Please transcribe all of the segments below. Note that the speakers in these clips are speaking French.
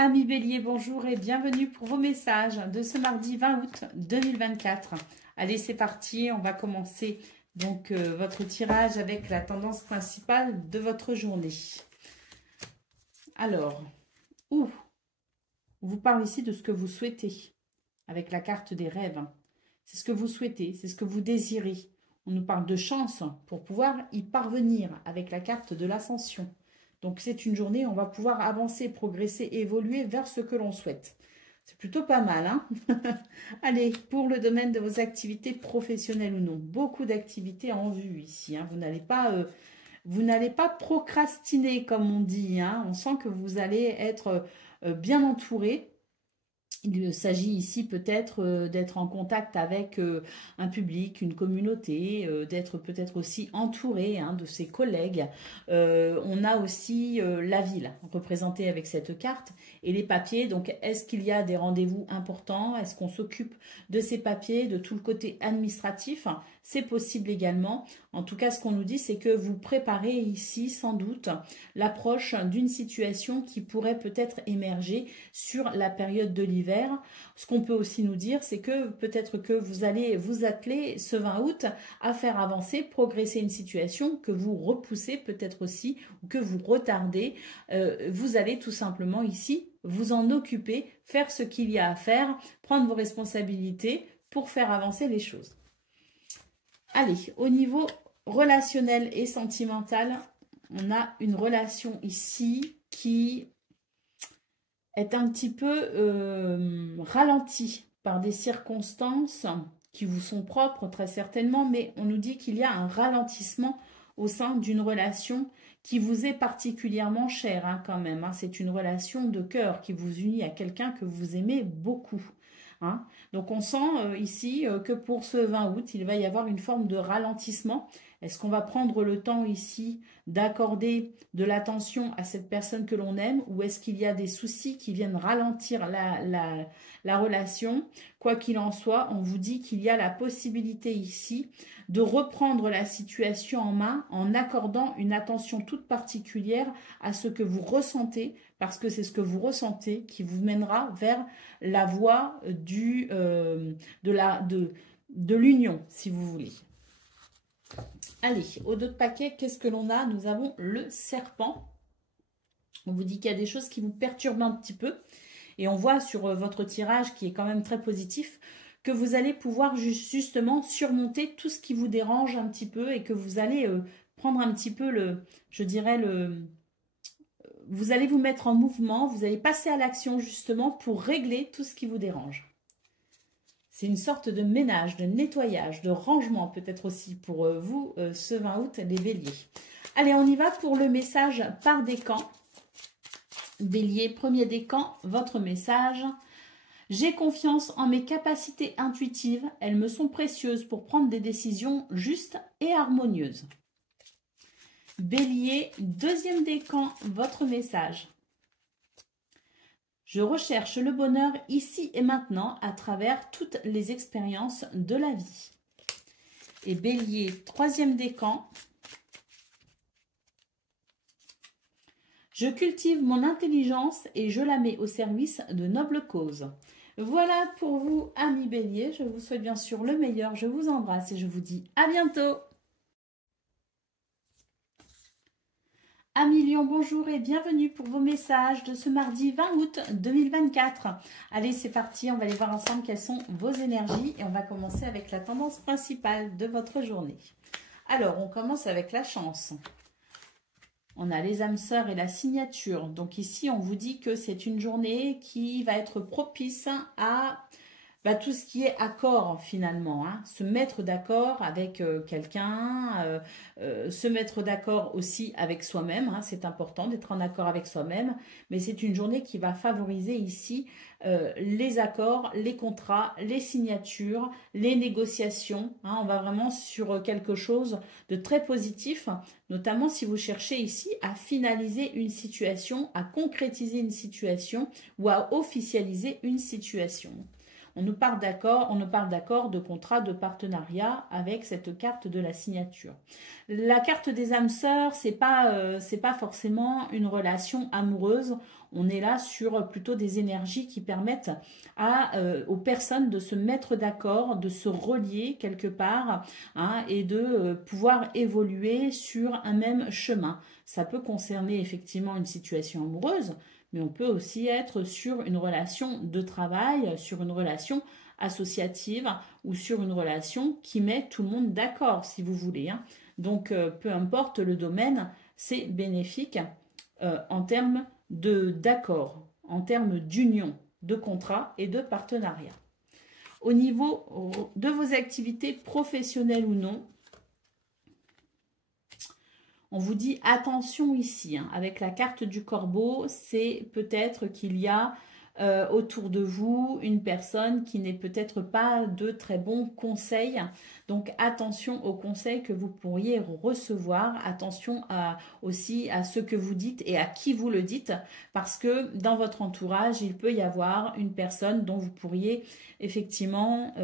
Amis Bélier, bonjour et bienvenue pour vos messages de ce mardi 20 août 2024. Allez, c'est parti, on va commencer donc votre tirage avec la tendance principale de votre journée. Alors, on vous parle ici de ce que vous souhaitez avec la carte des rêves. C'est ce que vous souhaitez, c'est ce que vous désirez. On nous parle de chance pour pouvoir y parvenir avec la carte de l'ascension. Donc, c'est une journée où on va pouvoir avancer, progresser, évoluer vers ce que l'on souhaite. C'est plutôt pas mal, hein? Allez, pour le domaine de vos activités professionnelles ou non, beaucoup d'activités en vue ici. Hein. Vous n'allez pas procrastiner, comme on dit. Hein. On sent que vous allez être bien entouré. Il s'agit ici peut-être d'être en contact avec un public, une communauté, d'être peut-être aussi entouré de ses collègues. On a aussi la ville représentée avec cette carte et les papiers. Donc, est-ce qu'il y a des rendez-vous importants? Est-ce qu'on s'occupe de ces papiers, de tout le côté administratif? C'est possible également. En tout cas, ce qu'on nous dit, c'est que vous préparez ici sans doute l'approche d'une situation qui pourrait peut-être émerger sur la période de l'hiver. Ce qu'on peut aussi nous dire, c'est que peut-être que vous allez vous atteler ce 20 août à faire avancer, progresser une situation que vous repoussez peut-être aussi ou que vous retardez. Vous allez tout simplement ici vous en occuper, faire ce qu'il y a à faire, prendre vos responsabilités pour faire avancer les choses. Allez, au niveau relationnel et sentimental, on a une relation ici qui est un petit peu ralentie par des circonstances qui vous sont propres très certainement, mais on nous dit qu'il y a un ralentissement au sein d'une relation qui vous est particulièrement chère hein, quand même. Hein. C'est une relation de cœur qui vous unit à quelqu'un que vous aimez beaucoup. Hein. Donc on sent ici que pour ce 20 août, il va y avoir une forme de ralentissement. Est-ce qu'on va prendre le temps ici d'accorder de l'attention à cette personne que l'on aime ou est-ce qu'il y a des soucis qui viennent ralentir la relation? Quoi qu'il en soit, on vous dit qu'il y a la possibilité ici de reprendre la situation en main en accordant une attention toute particulière à ce que vous ressentez parce que c'est ce que vous ressentez qui vous mènera vers la voie de l'union, si vous voulez. Allez, au dos de paquet, qu'est-ce que l'on a? Nous avons le serpent. On vous dit qu'il y a des choses qui vous perturbent un petit peu. Et on voit sur votre tirage, qui est quand même très positif, que vous allez pouvoir justement surmonter tout ce qui vous dérange un petit peu et que vous allez prendre un petit peu vous allez vous mettre en mouvement, vous allez passer à l'action justement pour régler tout ce qui vous dérange. C'est une sorte de ménage, de nettoyage, de rangement peut-être aussi pour vous ce 20 août, les béliers. Allez, on y va pour le message par décan. Bélier, premier décan, votre message. J'ai confiance en mes capacités intuitives. Elles me sont précieuses pour prendre des décisions justes et harmonieuses. Bélier, deuxième décan, votre message. Je recherche le bonheur ici et maintenant à travers toutes les expériences de la vie. Et Bélier, troisième décan. Je cultive mon intelligence et je la mets au service de nobles causes. Voilà pour vous, amis Bélier. Je vous souhaite bien sûr le meilleur. Je vous embrasse et je vous dis à bientôt. Amis Lion, bonjour et bienvenue pour vos messages de ce mardi 20 août 2024. Allez, c'est parti, on va aller voir ensemble quelles sont vos énergies et on va commencer avec la tendance principale de votre journée. Alors, on commence avec la chance. On a les âmes sœurs et la signature. Donc ici, on vous dit que c'est une journée qui va être propice à tout ce qui est accord finalement, hein. Se mettre d'accord avec quelqu'un, se mettre d'accord aussi avec soi-même, hein. C'est important d'être en accord avec soi-même, mais c'est une journée qui va favoriser ici les accords, les contrats, les signatures, les négociations, hein. On va vraiment sur quelque chose de très positif, notamment si vous cherchez ici à finaliser une situation, à concrétiser une situation ou à officialiser une situation. On nous parle d'accord, de contrat, de partenariat avec cette carte de la signature. La carte des âmes sœurs, c'est pas forcément une relation amoureuse. on est là sur plutôt des énergies qui permettent aux personnes de se mettre d'accord, de se relier quelque part, hein, et de pouvoir évoluer sur un même chemin. Ça peut concerner effectivement une situation amoureuse, mais on peut aussi être sur une relation de travail, sur une relation associative ou sur une relation qui met tout le monde d'accord, si vous voulez, hein. Donc, peu importe le domaine, c'est bénéfique en termes d'accord, en termes d'union, de contrat et de partenariat. Au niveau de vos activités professionnelles ou non, on vous dit attention ici, hein, avec la carte du corbeau, c'est peut-être qu'il y a autour de vous une personne qui n'est peut-être pas de très bons conseils. Donc attention aux conseils que vous pourriez recevoir, attention aussi à ce que vous dites et à qui vous le dites, parce que dans votre entourage, il peut y avoir une personne dont vous pourriez effectivement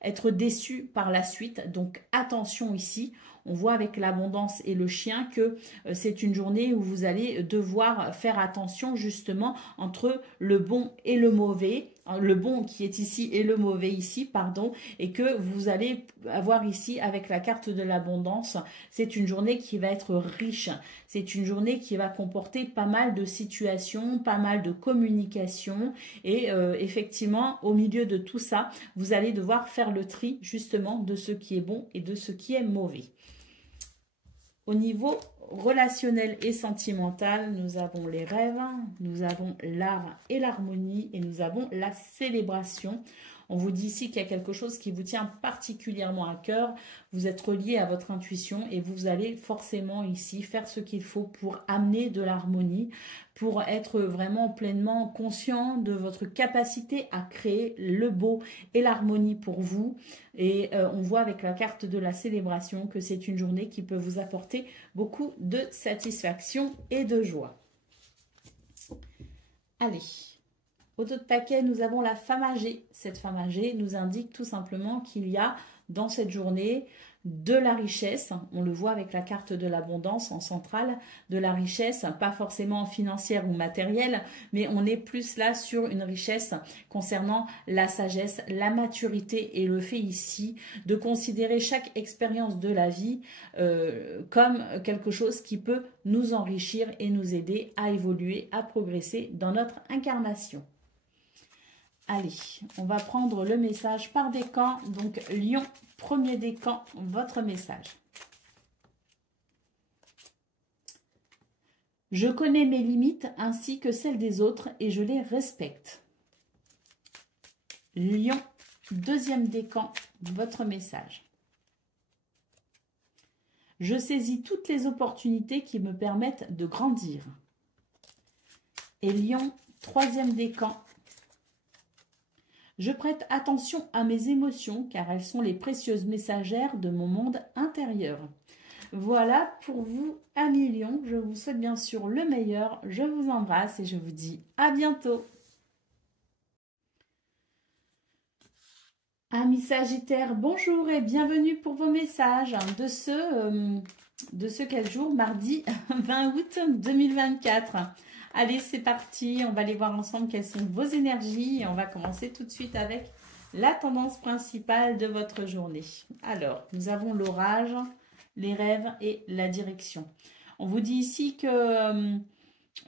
être déçu par la suite. Donc attention ici. On voit avec l'abondance et le chien que c'est une journée où vous allez devoir faire attention justement entre le bon et le mauvais, le bon qui est ici et le mauvais ici, pardon, et que vous allez avoir ici avec la carte de l'abondance. C'est une journée qui va être riche, c'est une journée qui va comporter pas mal de situations, pas mal de communication et effectivement au milieu de tout ça, vous allez devoir faire le tri justement de ce qui est bon et de ce qui est mauvais. Au niveau relationnel et sentimental, nous avons les rêves, nous avons l'art et l'harmonie et nous avons la célébration. On vous dit ici qu'il y a quelque chose qui vous tient particulièrement à cœur. Vous êtes relié à votre intuition et vous allez forcément ici faire ce qu'il faut pour amener de l'harmonie, pour être vraiment pleinement conscient de votre capacité à créer le beau et l'harmonie pour vous. Et on voit avec la carte de la célébration que c'est une journée qui peut vous apporter beaucoup de satisfaction et de joie. Allez. Au dos de paquet, nous avons la femme âgée. Cette femme âgée nous indique tout simplement qu'il y a dans cette journée de la richesse. On le voit avec la carte de l'abondance en centrale, de la richesse, pas forcément financière ou matérielle, mais on est plus là sur une richesse concernant la sagesse, la maturité et le fait ici de considérer chaque expérience de la vie comme quelque chose qui peut nous enrichir et nous aider à évoluer, à progresser dans notre incarnation. Allez, on va prendre le message par décan. Donc, Lion, premier décan, votre message. Je connais mes limites ainsi que celles des autres et je les respecte. Lion, deuxième décan, votre message. Je saisis toutes les opportunités qui me permettent de grandir. Et Lion, troisième décan. Je prête attention à mes émotions car elles sont les précieuses messagères de mon monde intérieur. Voilà pour vous, amis Lion. Je vous souhaite bien sûr le meilleur. Je vous embrasse et je vous dis à bientôt. Amis Sagittaires, bonjour et bienvenue pour vos messages de ce quel jour? Mardi 20 août 2024. Allez, c'est parti, on va aller voir ensemble quelles sont vos énergies et on va commencer tout de suite avec la tendance principale de votre journée. Alors, nous avons l'orage, les rêves et la direction. On vous dit ici que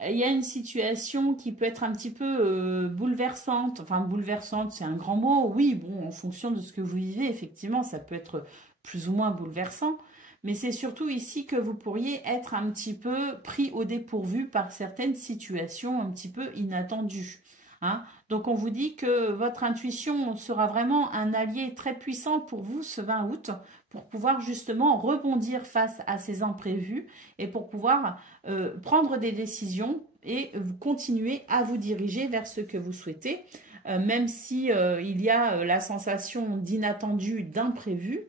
il y a une situation qui peut être un petit peu bouleversante. Enfin, bouleversante, c'est un grand mot. Oui, bon, en fonction de ce que vous vivez, effectivement, ça peut être plus ou moins bouleversant. Mais c'est surtout ici que vous pourriez être un petit peu pris au dépourvu par certaines situations un petit peu inattendues. Hein. Donc, on vous dit que votre intuition sera vraiment un allié très puissant pour vous ce 20 août pour pouvoir justement rebondir face à ces imprévus et pour pouvoir prendre des décisions et continuer à vous diriger vers ce que vous souhaitez, même si il y a la sensation d'inattendu, d'imprévu.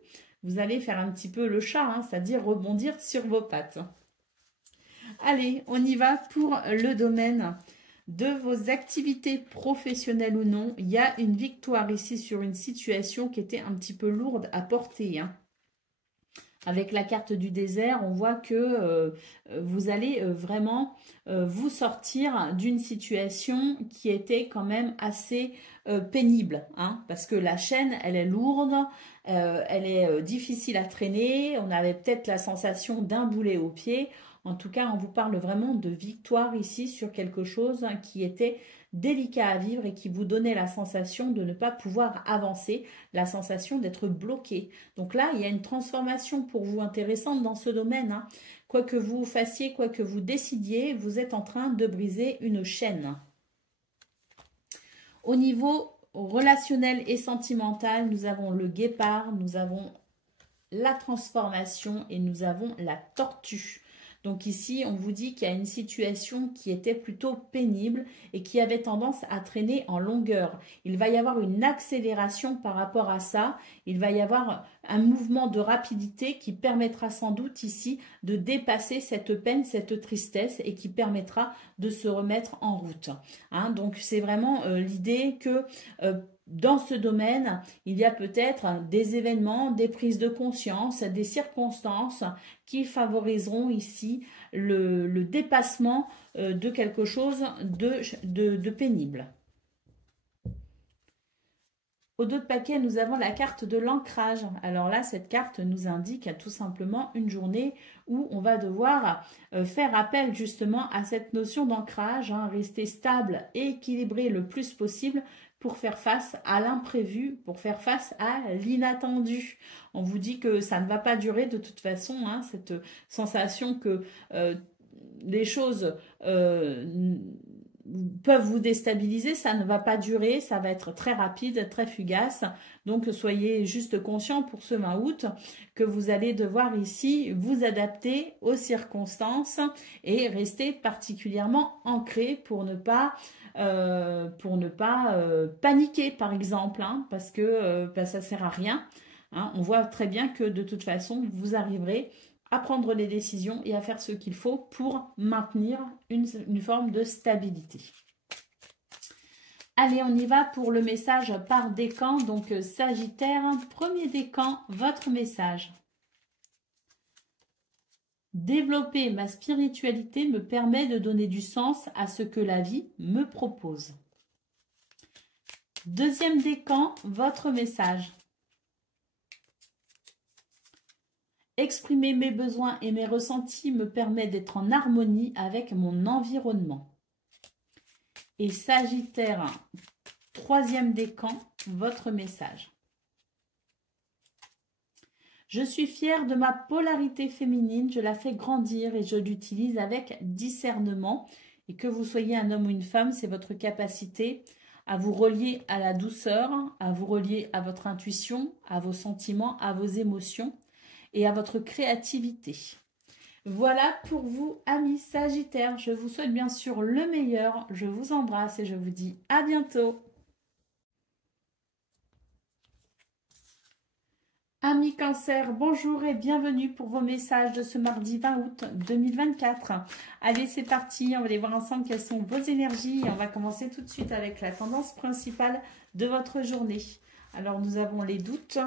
Vous allez faire un petit peu le chat, hein, c'est-à-dire rebondir sur vos pattes. Allez, on y va pour le domaine de vos activités professionnelles ou non. Il y a une victoire ici sur une situation qui était un petit peu lourde à porter. Hein. Avec la carte du désert, on voit que vous allez vraiment vous sortir d'une situation qui était quand même assez pénible, hein, parce que la chaîne, elle est lourde, elle est difficile à traîner, on avait peut-être la sensation d'un boulet au pied. En tout cas, on vous parle vraiment de victoire ici sur quelque chose qui était délicat à vivre et qui vous donnait la sensation de ne pas pouvoir avancer, la sensation d'être bloqué. Donc là, il y a une transformation pour vous intéressante dans ce domaine, hein. Quoi que vous fassiez, quoi que vous décidiez, vous êtes en train de briser une chaîne. Au niveau relationnel et sentimental, nous avons le guépard, nous avons la transformation et nous avons la tortue. Donc ici, on vous dit qu'il y a une situation qui était plutôt pénible et qui avait tendance à traîner en longueur. Il va y avoir une accélération par rapport à ça. Il va y avoir un mouvement de rapidité qui permettra sans doute ici de dépasser cette peine, cette tristesse et qui permettra de se remettre en route, hein. Donc c'est vraiment l'idée que dans ce domaine, il y a peut-être des événements, des prises de conscience, des circonstances qui favoriseront ici le dépassement de quelque chose de pénible. Au dos de paquet, nous avons la carte de l'ancrage. Alors là, cette carte nous indique tout simplement une journée où on va devoir faire appel justement à cette notion d'ancrage, hein, rester stable et équilibré le plus possible pour faire face à l'imprévu, pour faire face à l'inattendu. On vous dit que ça ne va pas durer de toute façon, hein, cette sensation que les choses peuvent vous déstabiliser, ça ne va pas durer, ça va être très rapide, très fugace. Donc soyez juste conscient pour ce 20 août que vous allez devoir ici vous adapter aux circonstances et rester particulièrement ancré pour ne pas paniquer par exemple, hein, parce que ça sert à rien, hein. On voit très bien que de toute façon vous arriverez à prendre les décisions et à faire ce qu'il faut pour maintenir une forme de stabilité. Allez, on y va pour le message par décan. Donc Sagittaire, premier décan, votre message. Développer ma spiritualité me permet de donner du sens à ce que la vie me propose. Deuxième décan, votre message. Exprimer mes besoins et mes ressentis me permet d'être en harmonie avec mon environnement. Et Sagittaire, troisième décan, votre message. Je suis fière de ma polarité féminine, je la fais grandir et je l'utilise avec discernement. Et que vous soyez un homme ou une femme, c'est votre capacité à vous relier à la douceur, à vous relier à votre intuition, à vos sentiments, à vos émotions et à votre créativité. Voilà pour vous, amis Sagittaires. Je vous souhaite bien sûr le meilleur. Je vous embrasse et je vous dis à bientôt. Amis Cancer, bonjour et bienvenue pour vos messages de ce mardi 20 août 2024. Allez, c'est parti, on va aller voir ensemble quelles sont vos énergies. On va commencer tout de suite avec la tendance principale de votre journée. Alors, nous avons les doutes,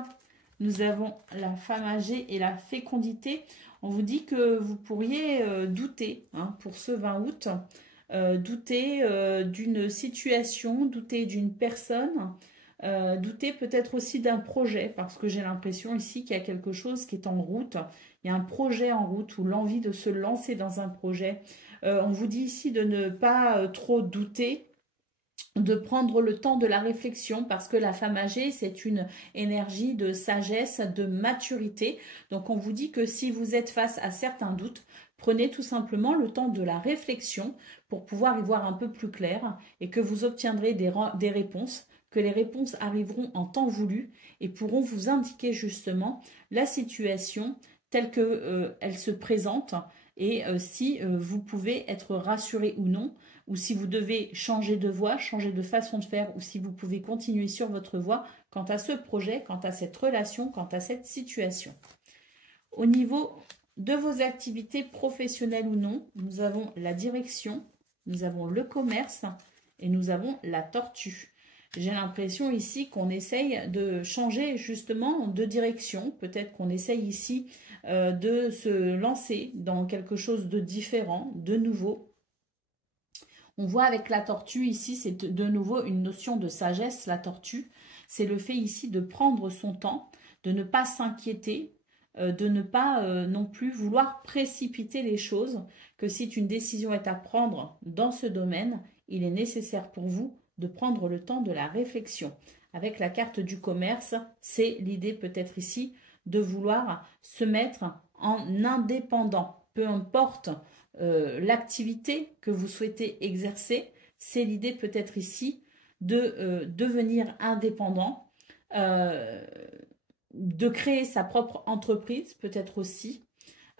nous avons la femme âgée et la fécondité. On vous dit que vous pourriez douter, hein, pour ce 20 août, douter d'une situation, douter d'une personne, douter peut-être aussi d'un projet, parce que j'ai l'impression ici qu'il y a quelque chose qui est en route. Il y a un projet en route ou l'envie de se lancer dans un projet. On vous dit ici de ne pas trop douter, de prendre le temps de la réflexion, parce que la femme âgée, c'est une énergie de sagesse, de maturité. Donc on vous dit que si vous êtes face à certains doutes, prenez tout simplement le temps de la réflexion pour pouvoir y voir un peu plus clair et que vous obtiendrez des réponses, que les réponses arriveront en temps voulu et pourront vous indiquer justement la situation telle qu'elle se présente et si vous pouvez être rassuré ou non, ou si vous devez changer de voie, changer de façon de faire, ou si vous pouvez continuer sur votre voie quant à ce projet, quant à cette relation, quant à cette situation. Au niveau de vos activités professionnelles ou non, nous avons la direction, nous avons le commerce et nous avons la tortue. J'ai l'impression ici qu'on essaye de changer justement de direction. Peut-être qu'on essaye ici de se lancer dans quelque chose de différent, de nouveau. On voit avec la tortue ici, c'est de nouveau une notion de sagesse, la tortue. C'est le fait ici de prendre son temps, de ne pas s'inquiéter, de ne pas non plus vouloir précipiter les choses, que si une décision est à prendre dans ce domaine, il est nécessaire pour vous de prendre le temps de la réflexion. Avec la carte du commerce, c'est l'idée peut-être ici de vouloir se mettre en indépendant, peu importe l'activité que vous souhaitez exercer, c'est l'idée peut-être ici de devenir indépendant, de créer sa propre entreprise peut-être aussi.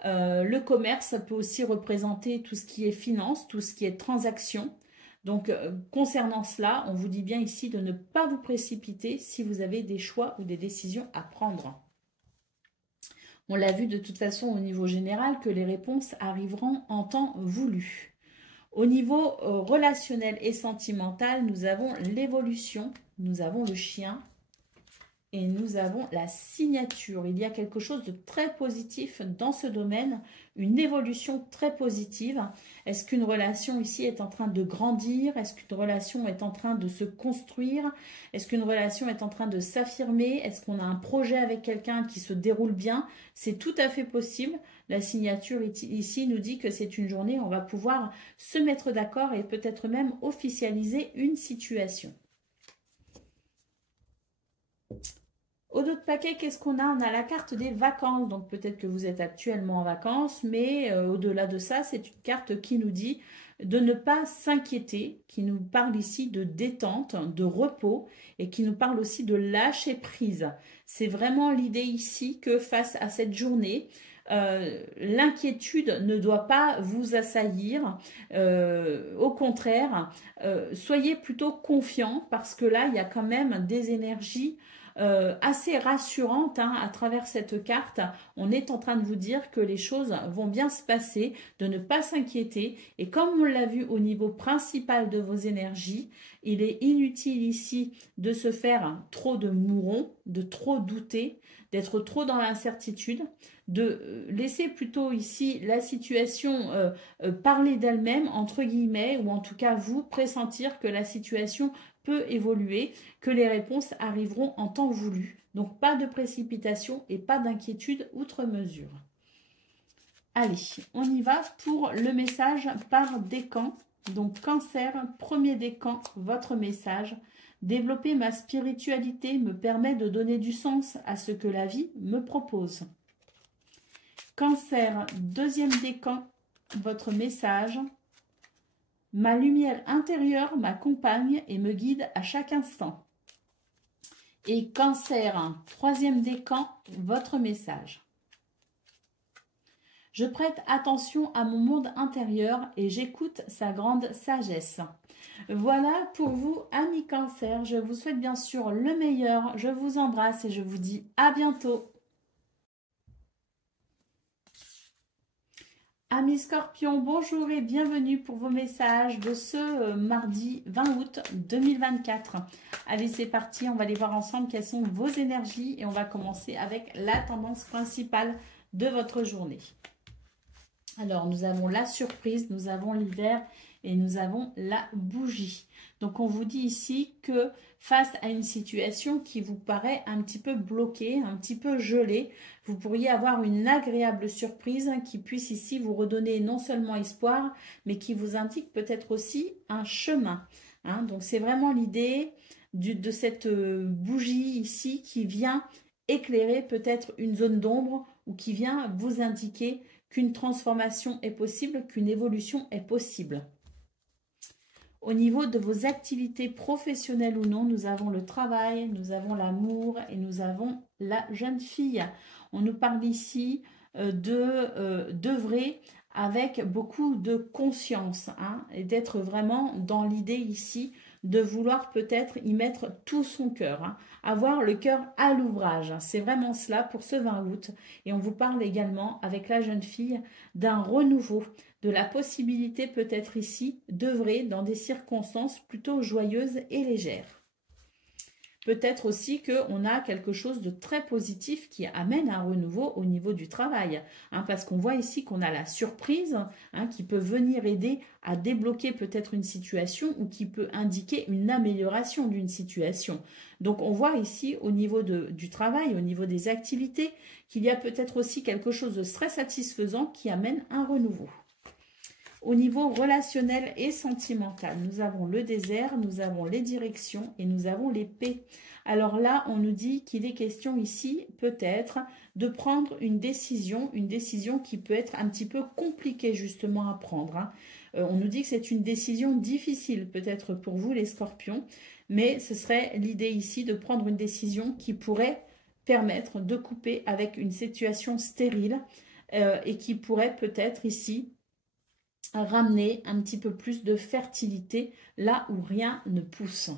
Le commerce, ça peut aussi représenter tout ce qui est finance, tout ce qui est transaction. Donc, concernant cela, on vous dit bien ici de ne pas vous précipiter si vous avez des choix ou des décisions à prendre. On l'a vu de toute façon au niveau général que les réponses arriveront en temps voulu. Au niveau relationnel et sentimental, nous avons l'évolution, nous avons le chien et nous avons la signature. Il y a quelque chose de très positif dans ce domaine, une évolution très positive. Est-ce qu'une relation ici est en train de grandir? Est-ce qu'une relation est en train de se construire? Est-ce qu'une relation est en train de s'affirmer? Est-ce qu'on a un projet avec quelqu'un qui se déroule bien? C'est tout à fait possible. La signature ici nous dit que c'est une journée où on va pouvoir se mettre d'accord et peut-être même officialiser une situation. Au dos de paquet, qu'est-ce qu'on a? On a la carte des vacances. Donc peut-être que vous êtes actuellement en vacances, mais au-delà de ça, c'est une carte qui nous dit de ne pas s'inquiéter, qui nous parle ici de détente, de repos et qui nous parle aussi de lâcher prise. C'est vraiment l'idée ici que face à cette journée, l'inquiétude ne doit pas vous assaillir. Au contraire, soyez plutôt confiants parce que là, il y a quand même des énergies assez rassurante à travers cette carte. On est en train de vous dire que les choses vont bien se passer, de ne pas s'inquiéter. Et comme on l'a vu au niveau principal de vos énergies, il est inutile ici de se faire trop de mourons, de trop douter, d'être trop dans l'incertitude, de laisser plutôt ici la situation parler d'elle-même, entre guillemets, ou en tout cas vous pressentir que la situation peut évoluer, que les réponses arriveront en temps voulu. Donc pas de précipitation et pas d'inquiétude outre mesure. Allez, on y va pour le message par décan. Donc Cancer, premier décan, votre message. Développer ma spiritualité me permet de donner du sens à ce que la vie me propose. Cancer, deuxième décan, votre message. Ma lumière intérieure m'accompagne et me guide à chaque instant. Et Cancer, troisième décan, votre message. Je prête attention à mon monde intérieur et j'écoute sa grande sagesse. Voilà pour vous, amis Cancer. Je vous souhaite bien sûr le meilleur. Je vous embrasse et je vous dis à bientôt. Amis Scorpions, bonjour et bienvenue pour vos messages de ce mardi 20 août 2024. Allez, c'est parti, on va aller voir ensemble quelles sont vos énergies et on va commencer avec la tendance principale de votre journée. Alors, nous avons la surprise, nous avons l'hiver et nous avons la bougie. Donc, on vous dit ici que face à une situation qui vous paraît un petit peu bloquée, un petit peu gelée, vous pourriez avoir une agréable surprise qui puisse ici vous redonner non seulement espoir, mais qui vous indique peut-être aussi un chemin. Donc, c'est vraiment l'idée de cette bougie ici qui vient éclairer peut-être une zone d'ombre ou qui vient vous indiquer qu'une transformation est possible, qu'une évolution est possible. Au niveau de vos activités professionnelles ou non, nous avons le travail, nous avons l'amour et nous avons la jeune fille. On nous parle ici d'œuvrer avec beaucoup de conscience et d'être vraiment dans l'idée ici de vouloir peut-être y mettre tout son cœur, avoir le cœur à l'ouvrage. C'est vraiment cela pour ce 20 août. Et on vous parle également avec la jeune fille d'un renouveau, de la possibilité peut-être ici d'œuvrer dans des circonstances plutôt joyeuses et légères. peut-être aussi qu'on a quelque chose de très positif qui amène un renouveau au niveau du travail. Parce qu'on voit ici qu'on a la surprise qui peut venir aider à débloquer peut-être une situation ou qui peut indiquer une amélioration d'une situation. Donc on voit ici au niveau du travail, au niveau des activités, qu'il y a peut-être aussi quelque chose de très satisfaisant qui amène un renouveau. Au niveau relationnel et sentimental, nous avons le désert, nous avons les directions et nous avons l'épée. Alors là, on nous dit qu'il est question ici, peut-être, de prendre une décision qui peut être un petit peu compliquée justement à prendre. On nous dit que c'est une décision difficile peut-être pour vous les scorpions, mais ce serait l'idée ici de prendre une décision qui pourrait permettre de couper avec une situation stérile et qui pourrait peut-être ici ramener un petit peu plus de fertilité là où rien ne pousse.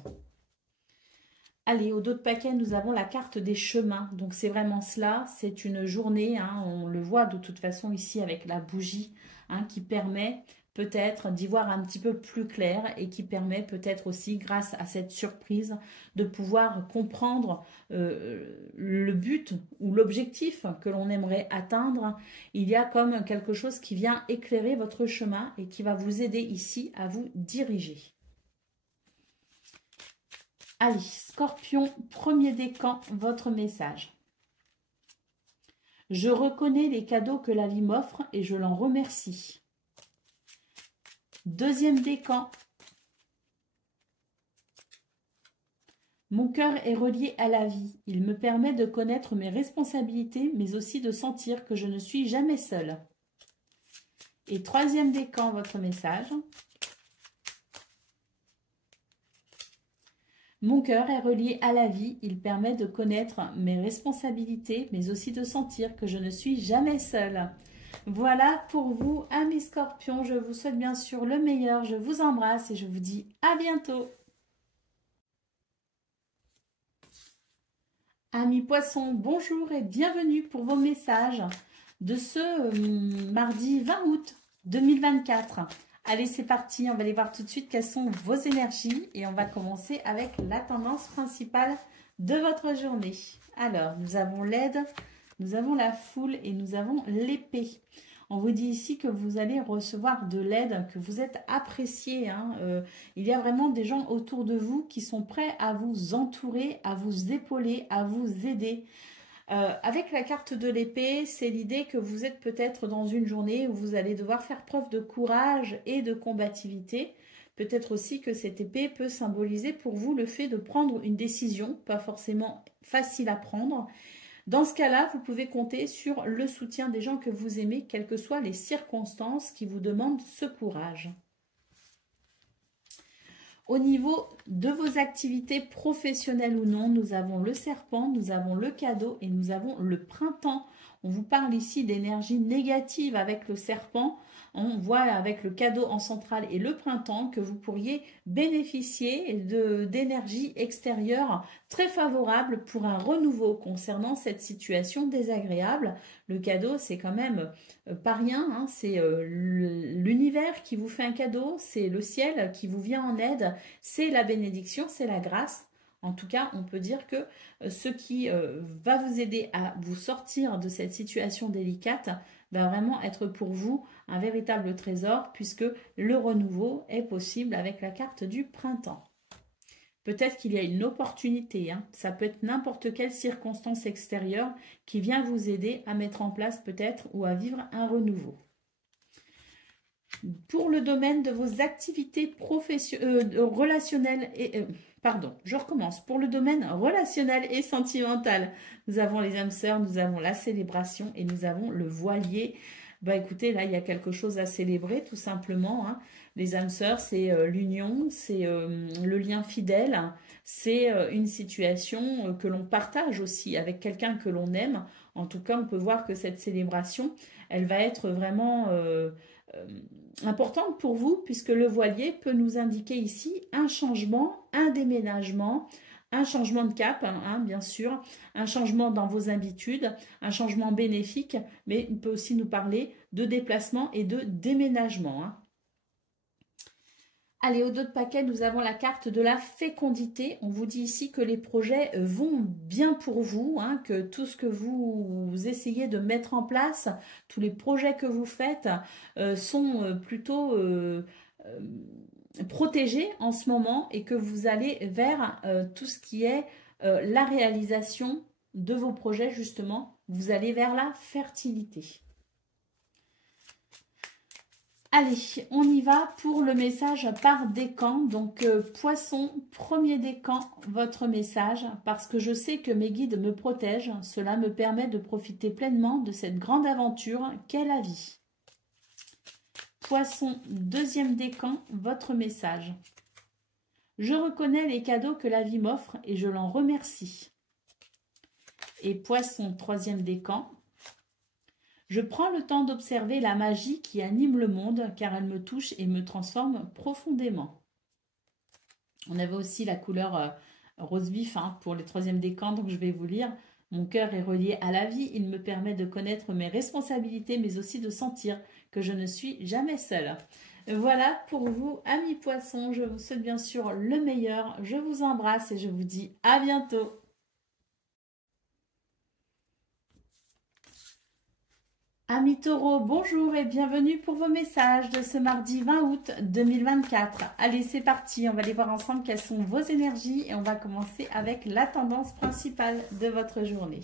Allez, au dos de paquet, nous avons la carte des chemins. Donc, c'est vraiment cela. C'est une journée, on le voit de toute façon ici avec la bougie, qui permet peut-être d'y voir un petit peu plus clair et qui permet peut-être aussi, grâce à cette surprise, de pouvoir comprendre le but ou l'objectif que l'on aimerait atteindre. Il y a comme quelque chose qui vient éclairer votre chemin et qui va vous aider ici à vous diriger. Allez, Scorpion, premier décan, votre message. Je reconnais les cadeaux que la vie m'offre et je l'en remercie. Deuxième décan. Mon cœur est relié à la vie. Il me permet de connaître mes responsabilités, mais aussi de sentir que je ne suis jamais seule. Et troisième décan, votre message. Mon cœur est relié à la vie. Il permet de connaître mes responsabilités, mais aussi de sentir que je ne suis jamais seule. Voilà pour vous, amis scorpions. Je vous souhaite bien sûr le meilleur. Je vous embrasse et je vous dis à bientôt. Amis poissons, bonjour et bienvenue pour vos messages de ce mardi 20 août 2024. Allez, c'est parti. On va aller voir tout de suite quelles sont vos énergies et on va commencer avec la tendance principale de votre journée. Alors, nous avons l'aide. Nous avons la foule et nous avons l'épée. On vous dit ici que vous allez recevoir de l'aide, que vous êtes apprécié. Il y a vraiment des gens autour de vous qui sont prêts à vous entourer, à vous épauler, à vous aider. Avec la carte de l'épée, c'est l'idée que vous êtes peut-être dans une journée où vous allez devoir faire preuve de courage et de combativité. Peut-être aussi que cette épée peut symboliser pour vous le fait de prendre une décision, pas forcément facile à prendre. Dans ce cas-là, vous pouvez compter sur le soutien des gens que vous aimez, quelles que soient les circonstances qui vous demandent ce courage. Au niveau de vos activités professionnelles ou non, nous avons le serpent, nous avons le cadeau et nous avons le printemps. On vous parle ici d'énergie négative avec le serpent. On voit avec le cadeau en centrale et le printemps que vous pourriez bénéficier d'énergie extérieure très favorable pour un renouveau concernant cette situation désagréable. Le cadeau, c'est quand même pas rien, c'est l'univers qui vous fait un cadeau, c'est le ciel qui vous vient en aide, c'est la bénédiction, c'est la grâce. En tout cas, on peut dire que ce qui va vous aider à vous sortir de cette situation délicate va vraiment être pour vous un véritable trésor puisque le renouveau est possible avec la carte du printemps. Peut-être qu'il y a une opportunité, ça peut être n'importe quelle circonstance extérieure qui vient vous aider à mettre en place peut-être ou à vivre un renouveau. Pour le domaine de vos activités relationnelles et... je recommence. Pour le domaine relationnel et sentimental, nous avons les âmes sœurs, nous avons la célébration et nous avons le voilier. Écoutez, là, il y a quelque chose à célébrer, tout simplement. Les âmes sœurs, c'est l'union, c'est le lien fidèle, c'est une situation que l'on partage aussi avec quelqu'un que l'on aime. En tout cas, on peut voir que cette célébration, elle va être vraiment... importante pour vous puisque le voilier peut nous indiquer ici un changement, un déménagement, un changement de cap, bien sûr, un changement dans vos habitudes, un changement bénéfique, mais il peut aussi nous parler de déplacement et de déménagement. Allez, au dos de paquet, nous avons la carte de la fécondité. On vous dit ici que les projets vont bien pour vous, hein, que tout ce que vous essayez de mettre en place, tous les projets que vous faites sont plutôt protégés en ce moment et que vous allez vers tout ce qui est la réalisation de vos projets, justement. Vous allez vers la fertilité. Allez, on y va pour le message par décan. Donc, Poisson, premier décan, votre message, parce que je sais que mes guides me protègent. Cela me permet de profiter pleinement de cette grande aventure qu'est la vie. Poisson, deuxième décan, votre message. Je reconnais les cadeaux que la vie m'offre et je l'en remercie. Et Poisson, troisième décan. Je prends le temps d'observer la magie qui anime le monde car elle me touche et me transforme profondément. On avait aussi la couleur rose vif pour les troisième décans, donc je vais vous lire. Mon cœur est relié à la vie, il me permet de connaître mes responsabilités mais aussi de sentir que je ne suis jamais seule. Voilà pour vous, amis poissons, je vous souhaite bien sûr le meilleur, je vous embrasse et je vous dis à bientôt. Amis taureaux, bonjour et bienvenue pour vos messages de ce mardi 20 août 2024. Allez, c'est parti, on va aller voir ensemble quelles sont vos énergies et on va commencer avec la tendance principale de votre journée.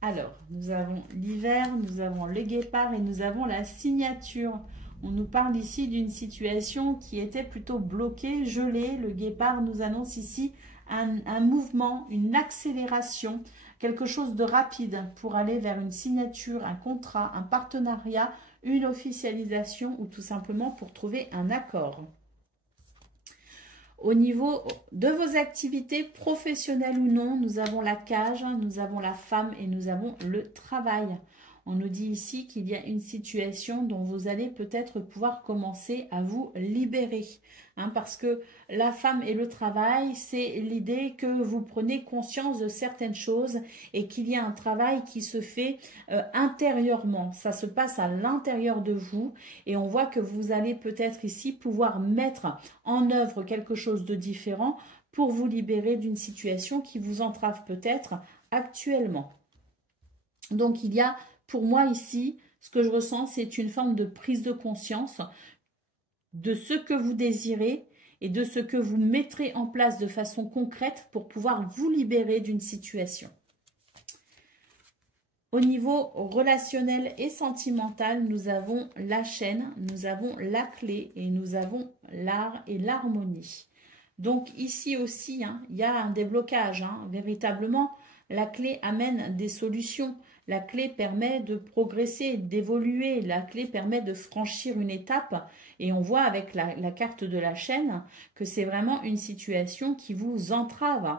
Alors, nous avons l'hiver, nous avons le guépard et nous avons la signature. On nous parle ici d'une situation qui était plutôt bloquée, gelée. Le guépard nous annonce ici un mouvement, une accélération, quelque chose de rapide pour aller vers une signature, un contrat, un partenariat, une officialisation ou tout simplement pour trouver un accord. Au niveau de vos activités professionnelles ou non, nous avons la cage, nous avons la femme et nous avons le travail. On nous dit ici qu'il y a une situation dont vous allez peut-être pouvoir commencer à vous libérer. Parce que la femme et le travail, c'est l'idée que vous prenez conscience de certaines choses et qu'il y a un travail qui se fait intérieurement. Ça se passe à l'intérieur de vous et on voit que vous allez peut-être ici pouvoir mettre en œuvre quelque chose de différent pour vous libérer d'une situation qui vous entrave peut-être actuellement. Donc, il y a pour moi ici, ce que je ressens, c'est une forme de prise de conscience de ce que vous désirez et de ce que vous mettrez en place de façon concrète pour pouvoir vous libérer d'une situation. Au niveau relationnel et sentimental, nous avons la chaîne, nous avons la clé et nous avons l'art et l'harmonie. Donc ici aussi, il y a un déblocage, véritablement. La clé amène des solutions. La clé permet de progresser, d'évoluer. La clé permet de franchir une étape. Et on voit avec la carte de la chaîne que c'est vraiment une situation qui vous entrave.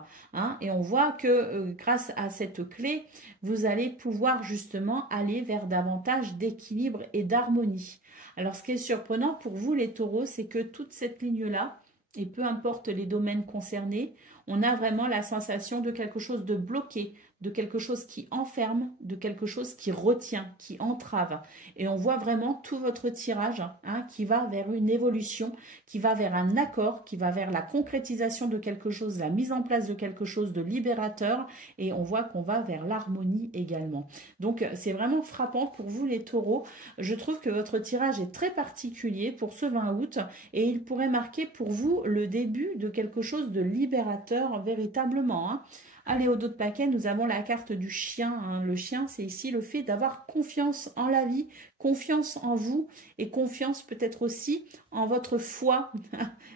Et on voit que grâce à cette clé, vous allez pouvoir justement aller vers davantage d'équilibre et d'harmonie. Alors ce qui est surprenant pour vous les taureaux, c'est que toute cette ligne-là, et peu importe les domaines concernés, on a vraiment la sensation de quelque chose de bloqué, de quelque chose qui enferme, de quelque chose qui retient, qui entrave. Et on voit vraiment tout votre tirage qui va vers une évolution, qui va vers un accord, qui va vers la concrétisation de quelque chose, la mise en place de quelque chose de libérateur. Et on voit qu'on va vers l'harmonie également. Donc, c'est vraiment frappant pour vous les taureaux. Je trouve que votre tirage est très particulier pour ce 20 août et il pourrait marquer pour vous le début de quelque chose de libérateur véritablement. Allez, au dos de paquet, nous avons la carte du chien. Le chien, c'est ici le fait d'avoir confiance en la vie, confiance en vous et confiance peut-être aussi en votre foi,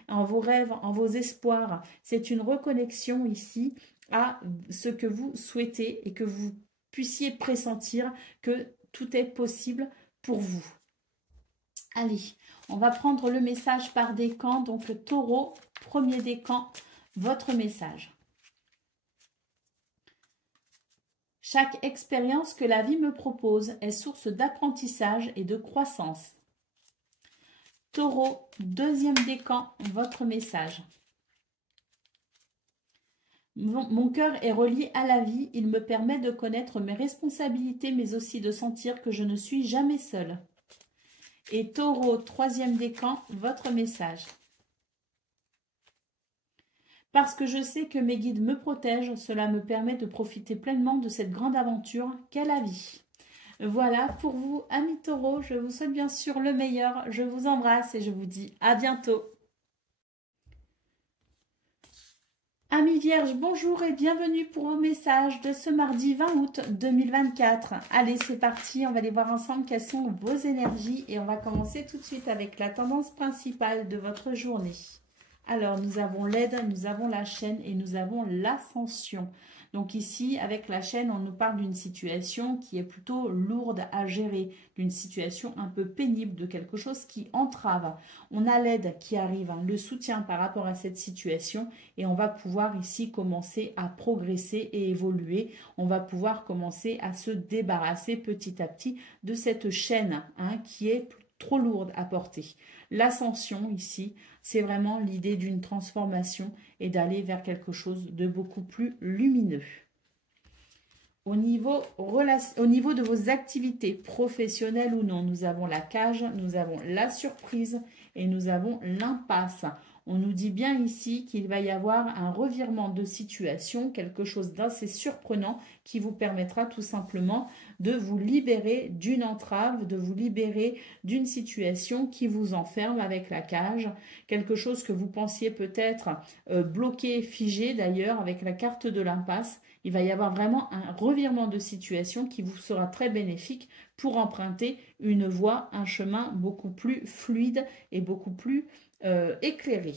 en vos rêves, en vos espoirs. C'est une reconnexion ici à ce que vous souhaitez et que vous puissiez pressentir que tout est possible pour vous. Allez, on va prendre le message par décan. Donc, le taureau, premier décan, votre message. Chaque expérience que la vie me propose est source d'apprentissage et de croissance. Taureau, deuxième décan, votre message. Mon cœur est relié à la vie, il me permet de connaître mes responsabilités mais aussi de sentir que je ne suis jamais seule. Et Taureau, troisième décan, votre message. Parce que je sais que mes guides me protègent, cela me permet de profiter pleinement de cette grande aventure qu'est la vie. Voilà pour vous, amis taureaux, je vous souhaite bien sûr le meilleur, je vous embrasse et je vous dis à bientôt. Amis vierges, bonjour et bienvenue pour vos messages de ce mardi 20 août 2024. Allez, c'est parti, on va aller voir ensemble quelles sont vos énergies et on va commencer tout de suite avec la tendance principale de votre journée. Alors, nous avons l'aide, nous avons la chaîne et nous avons l'ascension. Donc ici, avec la chaîne, on nous parle d'une situation qui est plutôt lourde à gérer, d'une situation un peu pénible, de quelque chose qui entrave. On a l'aide qui arrive, hein, le soutien par rapport à cette situation et on va pouvoir ici commencer à progresser et évoluer. On va pouvoir commencer à se débarrasser petit à petit de cette chaîne hein, qui est trop lourde à porter. L'ascension ici, c'est vraiment l'idée d'une transformation et d'aller vers quelque chose de beaucoup plus lumineux. Au niveau de vos activités professionnelles ou non, nous avons la cage, nous avons la surprise et nous avons l'impasse. On nous dit bien ici qu'il va y avoir un revirement de situation, quelque chose d'assez surprenant qui vous permettra tout simplement de vous libérer d'une entrave, de vous libérer d'une situation qui vous enferme avec la cage, quelque chose que vous pensiez peut-être bloqué, figé d'ailleurs avec la carte de l'impasse. Il va y avoir vraiment un revirement de situation qui vous sera très bénéfique pour emprunter une voie, un chemin beaucoup plus fluide et beaucoup plus éclairé.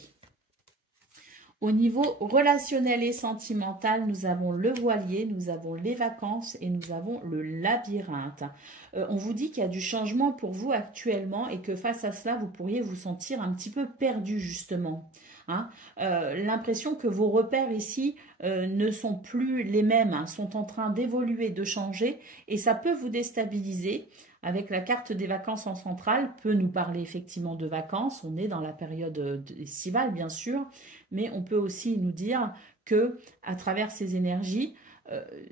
Au niveau relationnel et sentimental, nous avons le voilier, nous avons les vacances et nous avons le labyrinthe. On vous dit qu'il y a du changement pour vous actuellement et que face à cela, vous pourriez vous sentir un petit peu perdu justement. Hein, l'impression que vos repères ici ne sont plus les mêmes, hein, sont en train d'évoluer, de changer et ça peut vous déstabiliser. Avec la carte des vacances en centrale, peut nous parler effectivement de vacances. On est dans la période estivale bien sûr, mais on peut aussi nous dire que à travers ces énergies,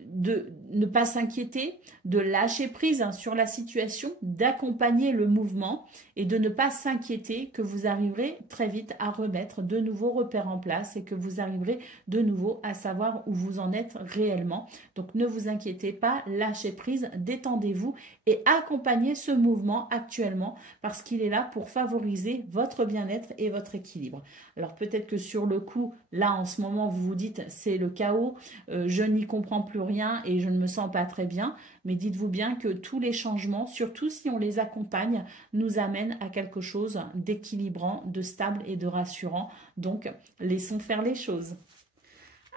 de ne pas s'inquiéter, de lâcher prise hein, sur la situation, d'accompagner le mouvement et de ne pas s'inquiéter que vous arriverez très vite à remettre de nouveaux repères en place et que vous arriverez de nouveau à savoir où vous en êtes réellement. Donc ne vous inquiétez pas, lâchez prise, détendez-vous et accompagnez ce mouvement actuellement parce qu'il est là pour favoriser votre bien-être et votre équilibre. Alors peut-être que sur le coup, là en ce moment vous vous dites c'est le chaos, je n'y comprends plus rien et je ne me sens pas très bien, mais dites-vous bien que tous les changements, surtout si on les accompagne, nous amènent à quelque chose d'équilibrant, de stable et de rassurant. Donc, laissons faire les choses.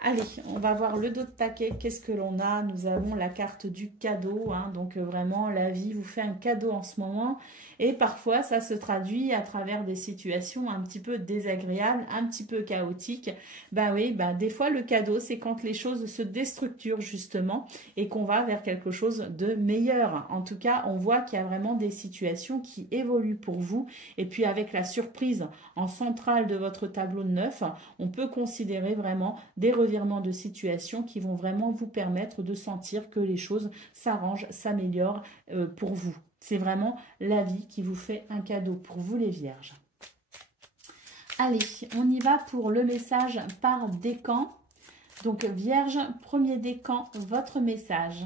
Allez, on va voir le dos de taquet. Qu'est-ce que l'on a? Nous avons la carte du cadeau. Hein, donc, vraiment, la vie vous fait un cadeau en ce moment. Et parfois, ça se traduit à travers des situations un petit peu désagréables, un petit peu chaotiques. Ben oui, ben, des fois, le cadeau, c'est quand les choses se déstructurent, justement, et qu'on va vers quelque chose de meilleur. En tout cas, on voit qu'il y a vraiment des situations qui évoluent pour vous. Et puis, avec la surprise en centrale de votre tableau de 9, on peut considérer vraiment des revirements de situation qui vont vraiment vous permettre de sentir que les choses s'arrangent, s'améliorent pour vous. C'est vraiment la vie qui vous fait un cadeau pour vous les vierges. Allez, on y va pour le message par décan. Donc vierge, premier décan, votre message.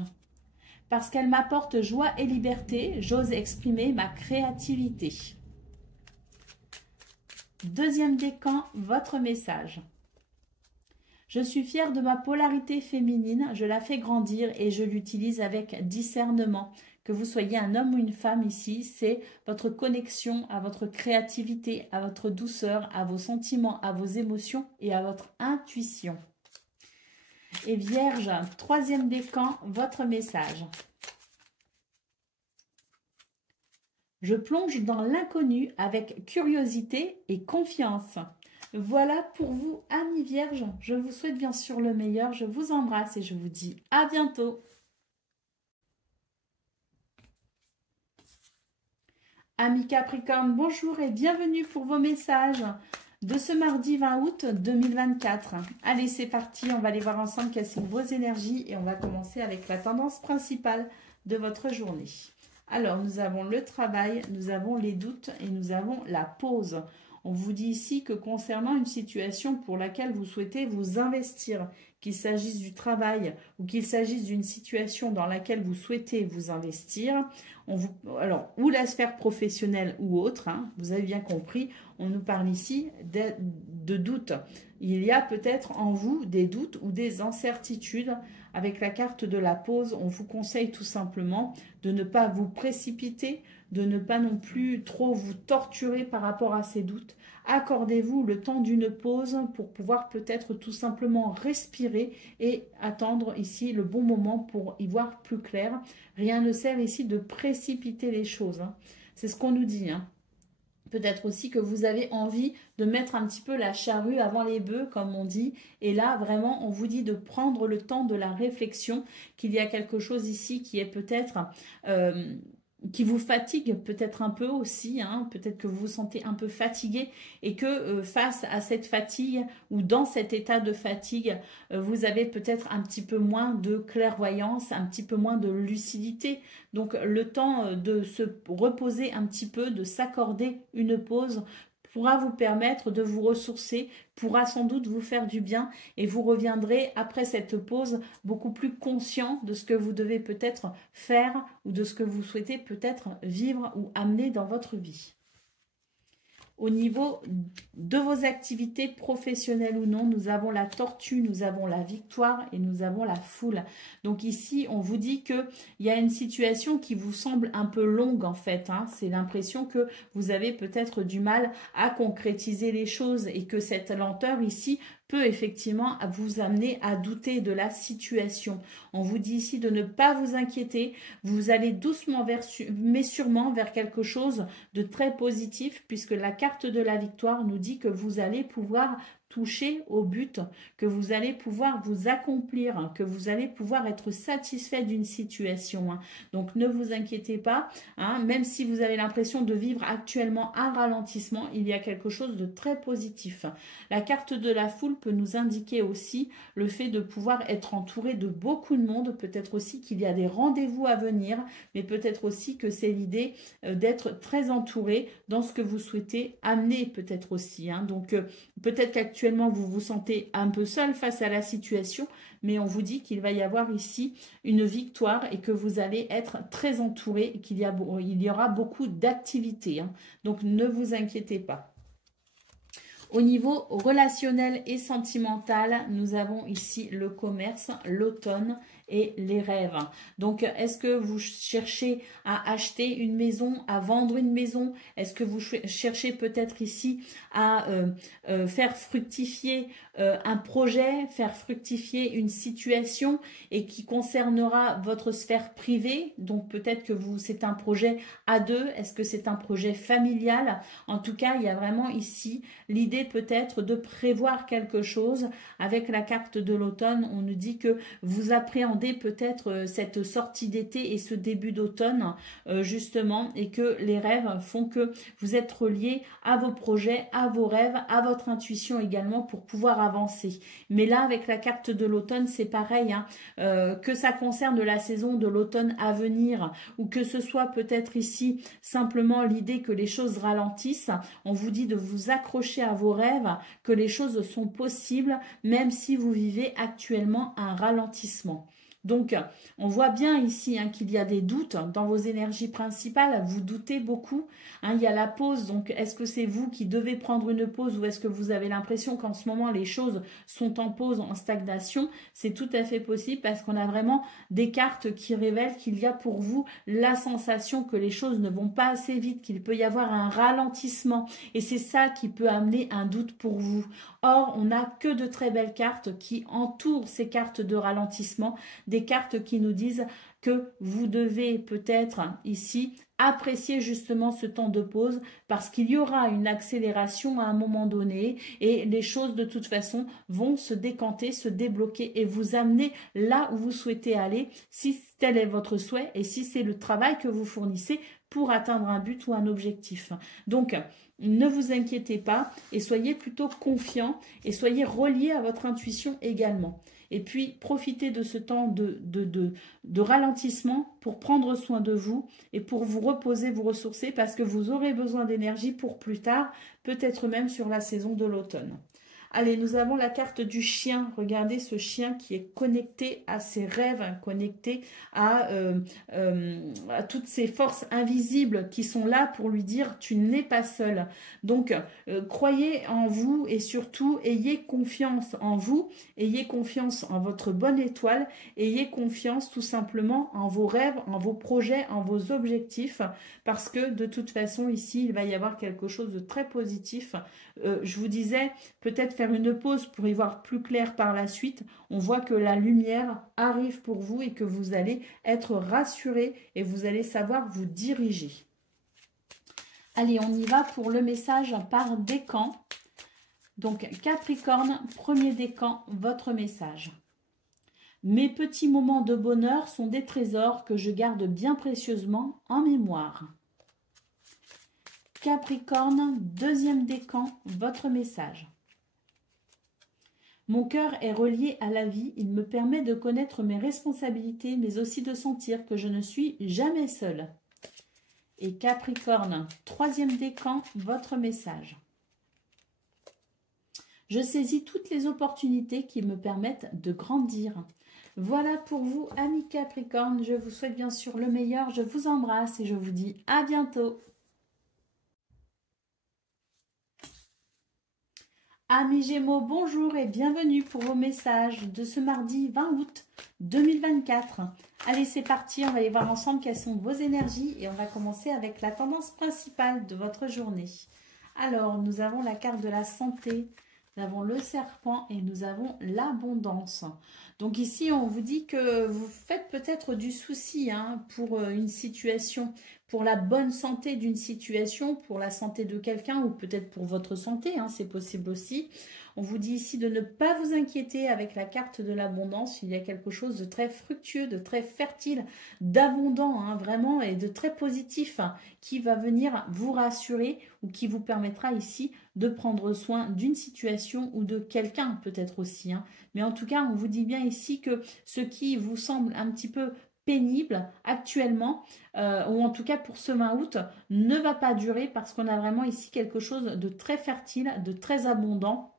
Parce qu'elle m'apporte joie et liberté, j'ose exprimer ma créativité. Deuxième décan, votre message. Je suis fière de ma polarité féminine, je la fais grandir et je l'utilise avec discernement. Que vous soyez un homme ou une femme ici, c'est votre connexion à votre créativité, à votre douceur, à vos sentiments, à vos émotions et à votre intuition. Et Vierge, troisième décan, votre message. Je plonge dans l'inconnu avec curiosité et confiance. Voilà pour vous, amis vierges. Je vous souhaite bien sûr le meilleur. Je vous embrasse et je vous dis à bientôt. Amis Capricorne, bonjour et bienvenue pour vos messages de ce mardi 20 août 2024. Allez, c'est parti. On va aller voir ensemble quelles sont vos énergies et on va commencer avec la tendance principale de votre journée. Alors, nous avons le travail, nous avons les doutes et nous avons la pause. On vous dit ici que concernant une situation pour laquelle vous souhaitez vous investir, qu'il s'agisse du travail ou qu'il s'agisse d'une situation dans laquelle vous souhaitez vous investir, alors, ou la sphère professionnelle ou autre, hein, vous avez bien compris, on nous parle ici de doutes. Il y a peut-être en vous des doutes ou des incertitudes. Avec la carte de la pause, on vous conseille tout simplement de ne pas vous précipiter, de ne pas non plus trop vous torturer par rapport à ces doutes. Accordez-vous le temps d'une pause pour pouvoir peut-être tout simplement respirer et attendre ici le bon moment pour y voir plus clair. Rien ne sert ici de précipiter les choses, hein. C'est ce qu'on nous dit, hein. Peut-être aussi que vous avez envie de mettre un petit peu la charrue avant les bœufs, comme on dit. Et là, vraiment, on vous dit de prendre le temps de la réflexion, qu'il y a quelque chose ici qui est peut-être... qui vous fatigue peut-être un peu aussi, hein, peut-être que vous vous sentez un peu fatigué et que face à cette fatigue ou dans cet état de fatigue, vous avez peut-être un petit peu moins de clairvoyance, un petit peu moins de lucidité. Donc le temps de se reposer un petit peu, de s'accorder une pause pourra vous permettre de vous ressourcer, pourra sans doute vous faire du bien et vous reviendrez après cette pause beaucoup plus conscient de ce que vous devez peut-être faire ou de ce que vous souhaitez peut-être vivre ou amener dans votre vie. Au niveau de vos activités professionnelles ou non, nous avons la tortue, nous avons la victoire et nous avons la foule. Donc ici, on vous dit qu'il y a une situation qui vous semble un peu longue en fait, hein. C'est l'impression que vous avez peut-être du mal à concrétiser les choses et que cette lenteur ici peut effectivement vous amener à douter de la situation. On vous dit ici de ne pas vous inquiéter, vous allez doucement mais sûrement vers quelque chose de très positif puisque la carte de la victoire nous dit que vous allez pouvoir toucher au but, que vous allez pouvoir vous accomplir, que vous allez pouvoir être satisfait d'une situation, hein. Donc ne vous inquiétez pas, hein, même si vous avez l'impression de vivre actuellement un ralentissement, il y a quelque chose de très positif. La carte de la foule peut nous indiquer aussi le fait de pouvoir être entouré de beaucoup de monde, peut-être aussi qu'il y a des rendez-vous à venir, mais peut-être aussi que c'est l'idée d'être très entouré dans ce que vous souhaitez amener peut-être aussi, hein. Donc peut-être qu'actuellement vous vous sentez un peu seul face à la situation, mais on vous dit qu'il va y avoir ici une victoire et que vous allez être très entouré et qu'il y aura beaucoup d'activités, hein. Donc ne vous inquiétez pas. Au niveau relationnel et sentimental, nous avons ici le commerce, l'automne et les rêves. Donc, est-ce que vous cherchez à acheter une maison, à vendre une maison? Est-ce que vous cherchez peut-être ici à faire fructifier un projet, faire fructifier une situation et qui concernera votre sphère privée? Donc, peut-être que c'est un projet à deux. Est-ce que c'est un projet familial? En tout cas, il y a vraiment ici l'idée peut-être de prévoir quelque chose. Avec la carte de l'automne, on nous dit que vous appréhendez peut-être cette sortie d'été et ce début d'automne justement, et que les rêves font que vous êtes reliés à vos projets, à vos rêves, à votre intuition également pour pouvoir avancer. Mais là, avec la carte de l'automne, c'est pareil, hein, que ça concerne la saison de l'automne à venir ou que ce soit peut-être ici simplement l'idée que les choses ralentissent, on vous dit de vous accrocher à vos rêves, que les choses sont possibles même si vous vivez actuellement un ralentissement. Donc, on voit bien ici hein, qu'il y a des doutes dans vos énergies principales. Vous doutez beaucoup. Hein, il y a la pause. Donc, est-ce que c'est vous qui devez prendre une pause ou est-ce que vous avez l'impression qu'en ce moment, les choses sont en pause, en stagnation? C'est tout à fait possible parce qu'on a vraiment des cartes qui révèlent qu'il y a pour vous la sensation que les choses ne vont pas assez vite, qu'il peut y avoir un ralentissement. Et c'est ça qui peut amener un doute pour vous. Or, on n'a que de très belles cartes qui entourent ces cartes de ralentissement. Des cartes qui nous disent que vous devez peut-être ici apprécier justement ce temps de pause parce qu'il y aura une accélération à un moment donné et les choses de toute façon vont se décanter, se débloquer et vous amener là où vous souhaitez aller, si tel est votre souhait et si c'est le travail que vous fournissez pour atteindre un but ou un objectif. Donc, ne vous inquiétez pas et soyez plutôt confiant et soyez reliés à votre intuition également. Et puis, profitez de ce temps de ralentissement pour prendre soin de vous et pour vous reposer, vous ressourcer parce que vous aurez besoin d'énergie pour plus tard, peut-être même sur la saison de l'automne. Allez, nous avons la carte du chien. Regardez ce chien qui est connecté à ses rêves, connecté à toutes ces forces invisibles qui sont là pour lui dire « tu n'es pas seul ». Donc, croyez en vous et surtout, ayez confiance en vous, ayez confiance en votre bonne étoile, ayez confiance tout simplement en vos rêves, en vos projets, en vos objectifs, parce que de toute façon, ici, il va y avoir quelque chose de très positif. Je vous disais, peut-être faire une pause pour y voir plus clair par la suite. On voit que la lumière arrive pour vous et que vous allez être rassuré et vous allez savoir vous diriger. Allez, on y va pour le message par décan. Donc, Capricorne, premier décan, votre message. Mes petits moments de bonheur sont des trésors que je garde bien précieusement en mémoire. Capricorne, deuxième décan, votre message. Mon cœur est relié à la vie, il me permet de connaître mes responsabilités, mais aussi de sentir que je ne suis jamais seule. Et Capricorne, troisième décan, votre message. Je saisis toutes les opportunités qui me permettent de grandir. Voilà pour vous, amis Capricorne, je vous souhaite bien sûr le meilleur, je vous embrasse et je vous dis à bientôt. Amis Gémeaux, bonjour et bienvenue pour vos messages de ce mardi 20 août 2024. Allez, c'est parti, on va aller voir ensemble quelles sont vos énergies et on va commencer avec la tendance principale de votre journée. Alors, nous avons la carte de la santé, nous avons le serpent et nous avons l'abondance. Donc ici, on vous dit que vous faites peut-être du souci pour une situation, pour la bonne santé d'une situation, pour la santé de quelqu'un ou peut-être pour votre santé, c'est possible aussi. On vous dit ici de ne pas vous inquiéter avec la carte de l'abondance. Il y a quelque chose de très fructueux, de très fertile, d'abondant vraiment et de très positif qui va venir vous rassurer ou qui vous permettra ici de prendre soin d'une situation ou de quelqu'un peut-être aussi. Mais en tout cas, on vous dit bien ici que ce qui vous semble un petit peu pénible actuellement, ou en tout cas pour ce 20 août, ne va pas durer parce qu'on a vraiment ici quelque chose de très fertile, de très abondant.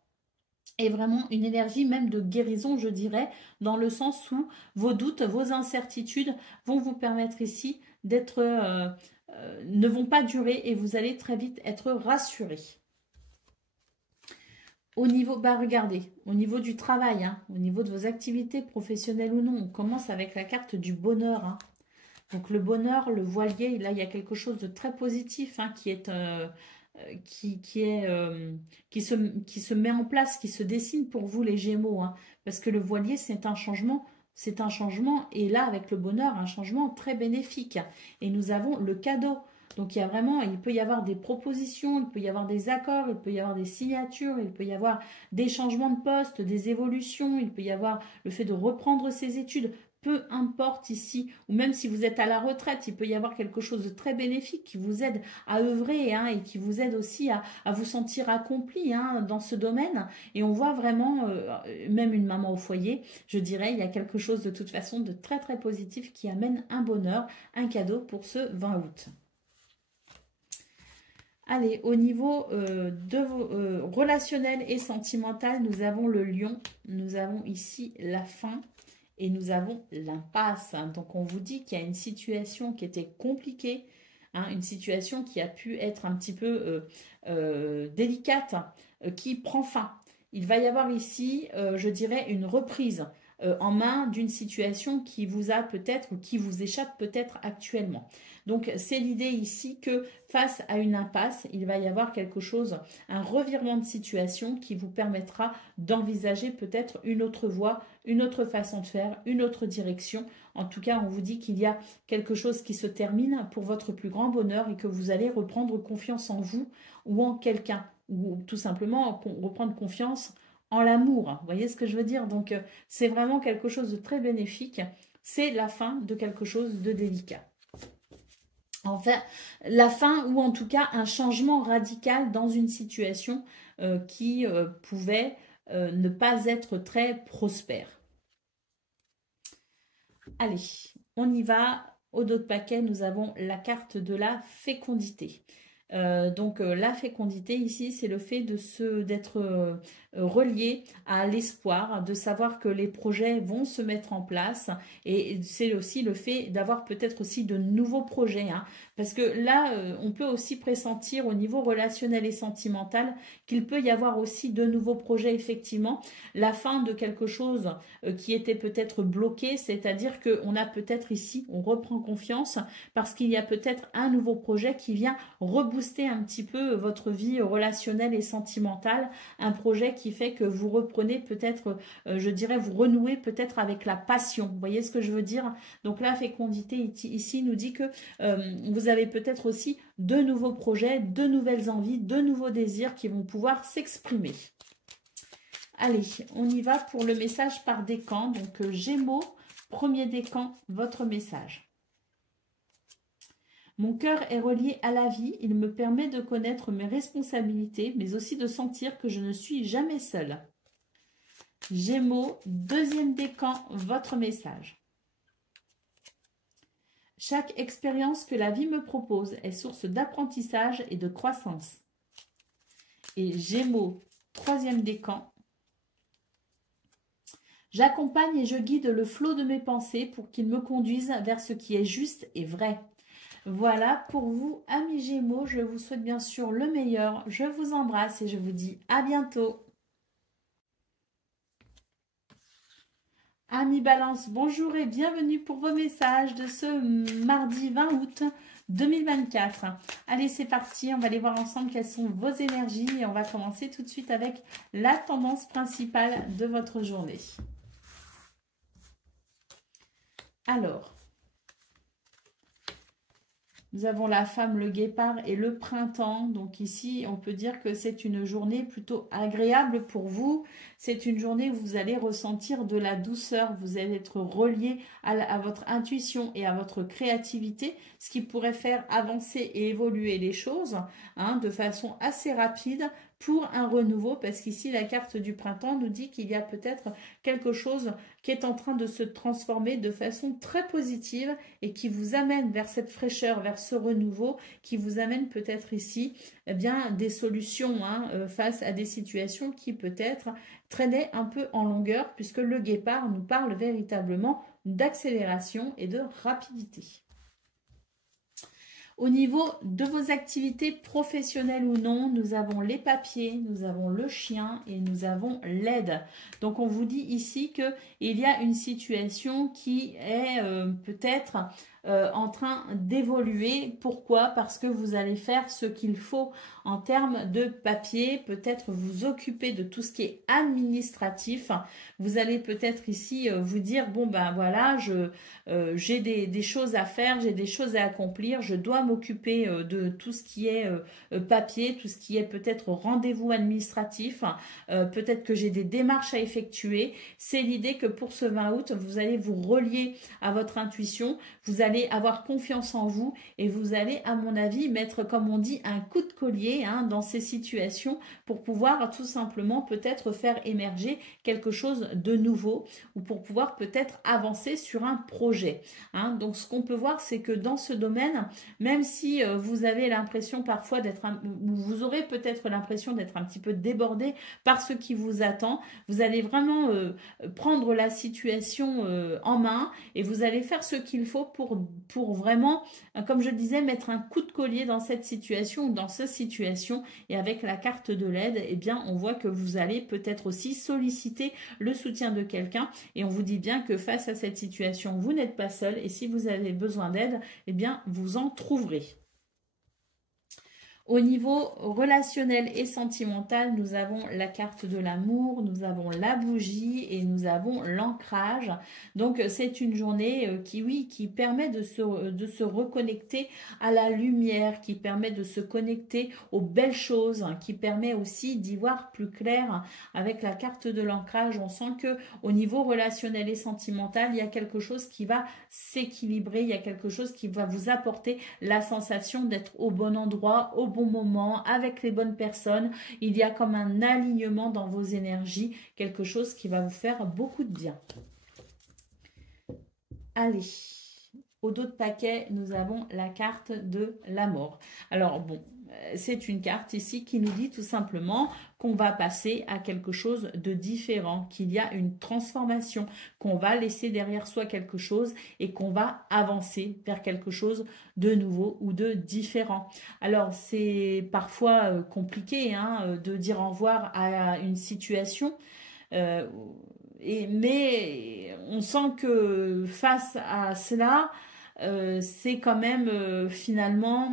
Et vraiment une énergie même de guérison, je dirais, dans le sens où vos doutes, vos incertitudes vont vous permettre ici d'être, ne vont pas durer et vous allez très vite être rassuré. Au niveau, regardez, au niveau du travail, au niveau de vos activités professionnelles ou non, on commence avec la carte du bonheur. Donc le bonheur, le voilier, là il y a quelque chose de très positif qui est... qui se met en place, qui se dessine pour vous les Gémeaux, parce que le voilier c'est un changement et là avec le bonheur un changement très bénéfique et nous avons le cadeau. Donc il peut y avoir des propositions, il peut y avoir des accords, il peut y avoir des signatures, il peut y avoir des changements de poste, des évolutions, il peut y avoir le fait de reprendre ses études. Peu importe ici, ou même si vous êtes à la retraite, il peut y avoir quelque chose de très bénéfique qui vous aide à œuvrer et qui vous aide aussi à vous sentir accompli dans ce domaine. Et on voit vraiment, même une maman au foyer, je dirais, il y a quelque chose de toute façon de très très positif qui amène un bonheur, un cadeau pour ce 20 août. Allez, au niveau relationnel et sentimental, nous avons le lion, nous avons ici la fin. Et nous avons l'impasse. Donc, on vous dit qu'il y a une situation qui était compliquée, une situation qui a pu être un petit peu délicate, qui prend fin. Il va y avoir ici, je dirais, une reprise en main d'une situation qui vous a peut-être ou qui vous échappe peut-être actuellement. Donc, c'est l'idée ici que face à une impasse, il va y avoir quelque chose, un revirement de situation qui vous permettra d'envisager peut-être une autre voie, une autre façon de faire, une autre direction. En tout cas, on vous dit qu'il y a quelque chose qui se termine pour votre plus grand bonheur et que vous allez reprendre confiance en vous ou en quelqu'un, ou tout simplement reprendre confiance en l'amour. Vous voyez ce que je veux dire? Donc, c'est vraiment quelque chose de très bénéfique c'est la fin de quelque chose de délicat. Enfin, la fin ou en tout cas un changement radical dans une situation qui pouvait ne pas être très prospère. Allez, on y va. Au dos de paquet, nous avons la carte de la fécondité. Donc la fécondité ici, c'est le fait d'être relié à l'espoir, de savoir que les projets vont se mettre en place, et c'est aussi le fait d'avoir peut-être aussi de nouveaux projets, hein, parce que là, on peut aussi pressentir au niveau relationnel et sentimental qu'il peut y avoir aussi de nouveaux projets, effectivement, la fin de quelque chose qui était peut-être bloqué, c'est-à-dire qu'on a peut-être ici, on reprend confiance parce qu'il y a peut-être un nouveau projet qui vient rebooster un petit peu votre vie relationnelle et sentimentale, un projet qui fait que vous reprenez peut-être, je dirais, vous renouez peut-être avec la passion. Vous voyez ce que je veux dire? Donc la fécondité ici nous dit que vous avez peut-être aussi de nouveaux projets, de nouvelles envies, de nouveaux désirs qui vont pouvoir s'exprimer. Allez, on y va pour le message par décan. Donc Gémeaux, premier décan, votre message. Mon cœur est relié à la vie, il me permet de connaître mes responsabilités, mais aussi de sentir que je ne suis jamais seule. Gémeaux, deuxième décan, votre message. Chaque expérience que la vie me propose est source d'apprentissage et de croissance. Et Gémeaux, troisième décan. J'accompagne et je guide le flot de mes pensées pour qu'il me conduise vers ce qui est juste et vrai. Voilà pour vous, amis Gémeaux, je vous souhaite bien sûr le meilleur. Je vous embrasse et je vous dis à bientôt. Amis Balance, bonjour et bienvenue pour vos messages de ce mardi 20 août 2024. Allez, c'est parti, on va aller voir ensemble quelles sont vos énergies et on va commencer tout de suite avec la tendance principale de votre journée. Alors, nous avons la femme, le guépard et le printemps. Donc ici, on peut dire que c'est une journée plutôt agréable pour vous. C'est une journée où vous allez ressentir de la douceur. Vous allez être relié à votre intuition et à votre créativité, ce qui pourrait faire avancer et évoluer les choses de façon assez rapide pour un renouveau. Parce qu'ici, la carte du printemps nous dit qu'il y a peut-être quelque chose qui est en train de se transformer de façon très positive et qui vous amène vers cette fraîcheur, vers ce renouveau, qui vous amène peut-être ici des solutions face à des situations qui peut-être traînaient un peu en longueur, puisque le guépard nous parle véritablement d'accélération et de rapidité. Au niveau de vos activités professionnelles ou non, nous avons les papiers, nous avons le chien et nous avons l'aide. Donc on vous dit ici qu'il y a une situation qui est peut-être en train d'évoluer. Pourquoi? Parce que vous allez faire ce qu'il faut en termes de papier, peut-être vous occuper de tout ce qui est administratif. Vous allez peut-être ici vous dire, bon ben voilà, j'ai des choses à faire, j'ai des choses à accomplir, je dois m'occuper de tout ce qui est papier, tout ce qui est peut-être rendez-vous administratif, peut-être que j'ai des démarches à effectuer. C'est l'idée que pour ce 20 août, vous allez vous relier à votre intuition, vous allez avoir confiance en vous et vous allez, à mon avis, mettre, comme on dit, un coup de collier dans ces situations pour pouvoir tout simplement peut-être faire émerger quelque chose de nouveau ou pour pouvoir peut-être avancer sur un projet. Donc, ce qu'on peut voir, c'est que dans ce domaine, même si vous avez l'impression parfois d'être, vous aurez peut-être l'impression d'être un petit peu débordé par ce qui vous attend, vous allez vraiment prendre la situation en main et vous allez faire ce qu'il faut pour vraiment, comme je disais, mettre un coup de collier dans cette situation ou dans cette situation. Et avec la carte de l'aide, eh bien, on voit que vous allez peut-être aussi solliciter le soutien de quelqu'un. Et on vous dit bien que face à cette situation, vous n'êtes pas seul. Et si vous avez besoin d'aide, eh bien, vous en trouverez. Au niveau relationnel et sentimental, nous avons la carte de l'amour, nous avons la bougie et nous avons l'ancrage. Donc, c'est une journée qui, oui, qui permet de se reconnecter à la lumière, qui permet de se connecter aux belles choses, qui permet aussi d'y voir plus clair. Avec la carte de l'ancrage, on sent que au niveau relationnel et sentimental, il y a quelque chose qui va s'équilibrer, il y a quelque chose qui va vous apporter la sensation d'être au bon endroit, au bon moment, avec les bonnes personnes. Il y a comme un alignement dans vos énergies, quelque chose qui va vous faire beaucoup de bien. Allez, au dos de paquet, nous avons la carte de la mort. Alors bon, c'est une carte ici qui nous dit tout simplement qu'on va passer à quelque chose de différent, qu'il y a une transformation, qu'on va laisser derrière soi quelque chose et qu'on va avancer vers quelque chose de nouveau ou de différent. Alors c'est parfois compliqué hein, de dire au revoir à une situation, mais on sent que face à cela, c'est quand même finalement...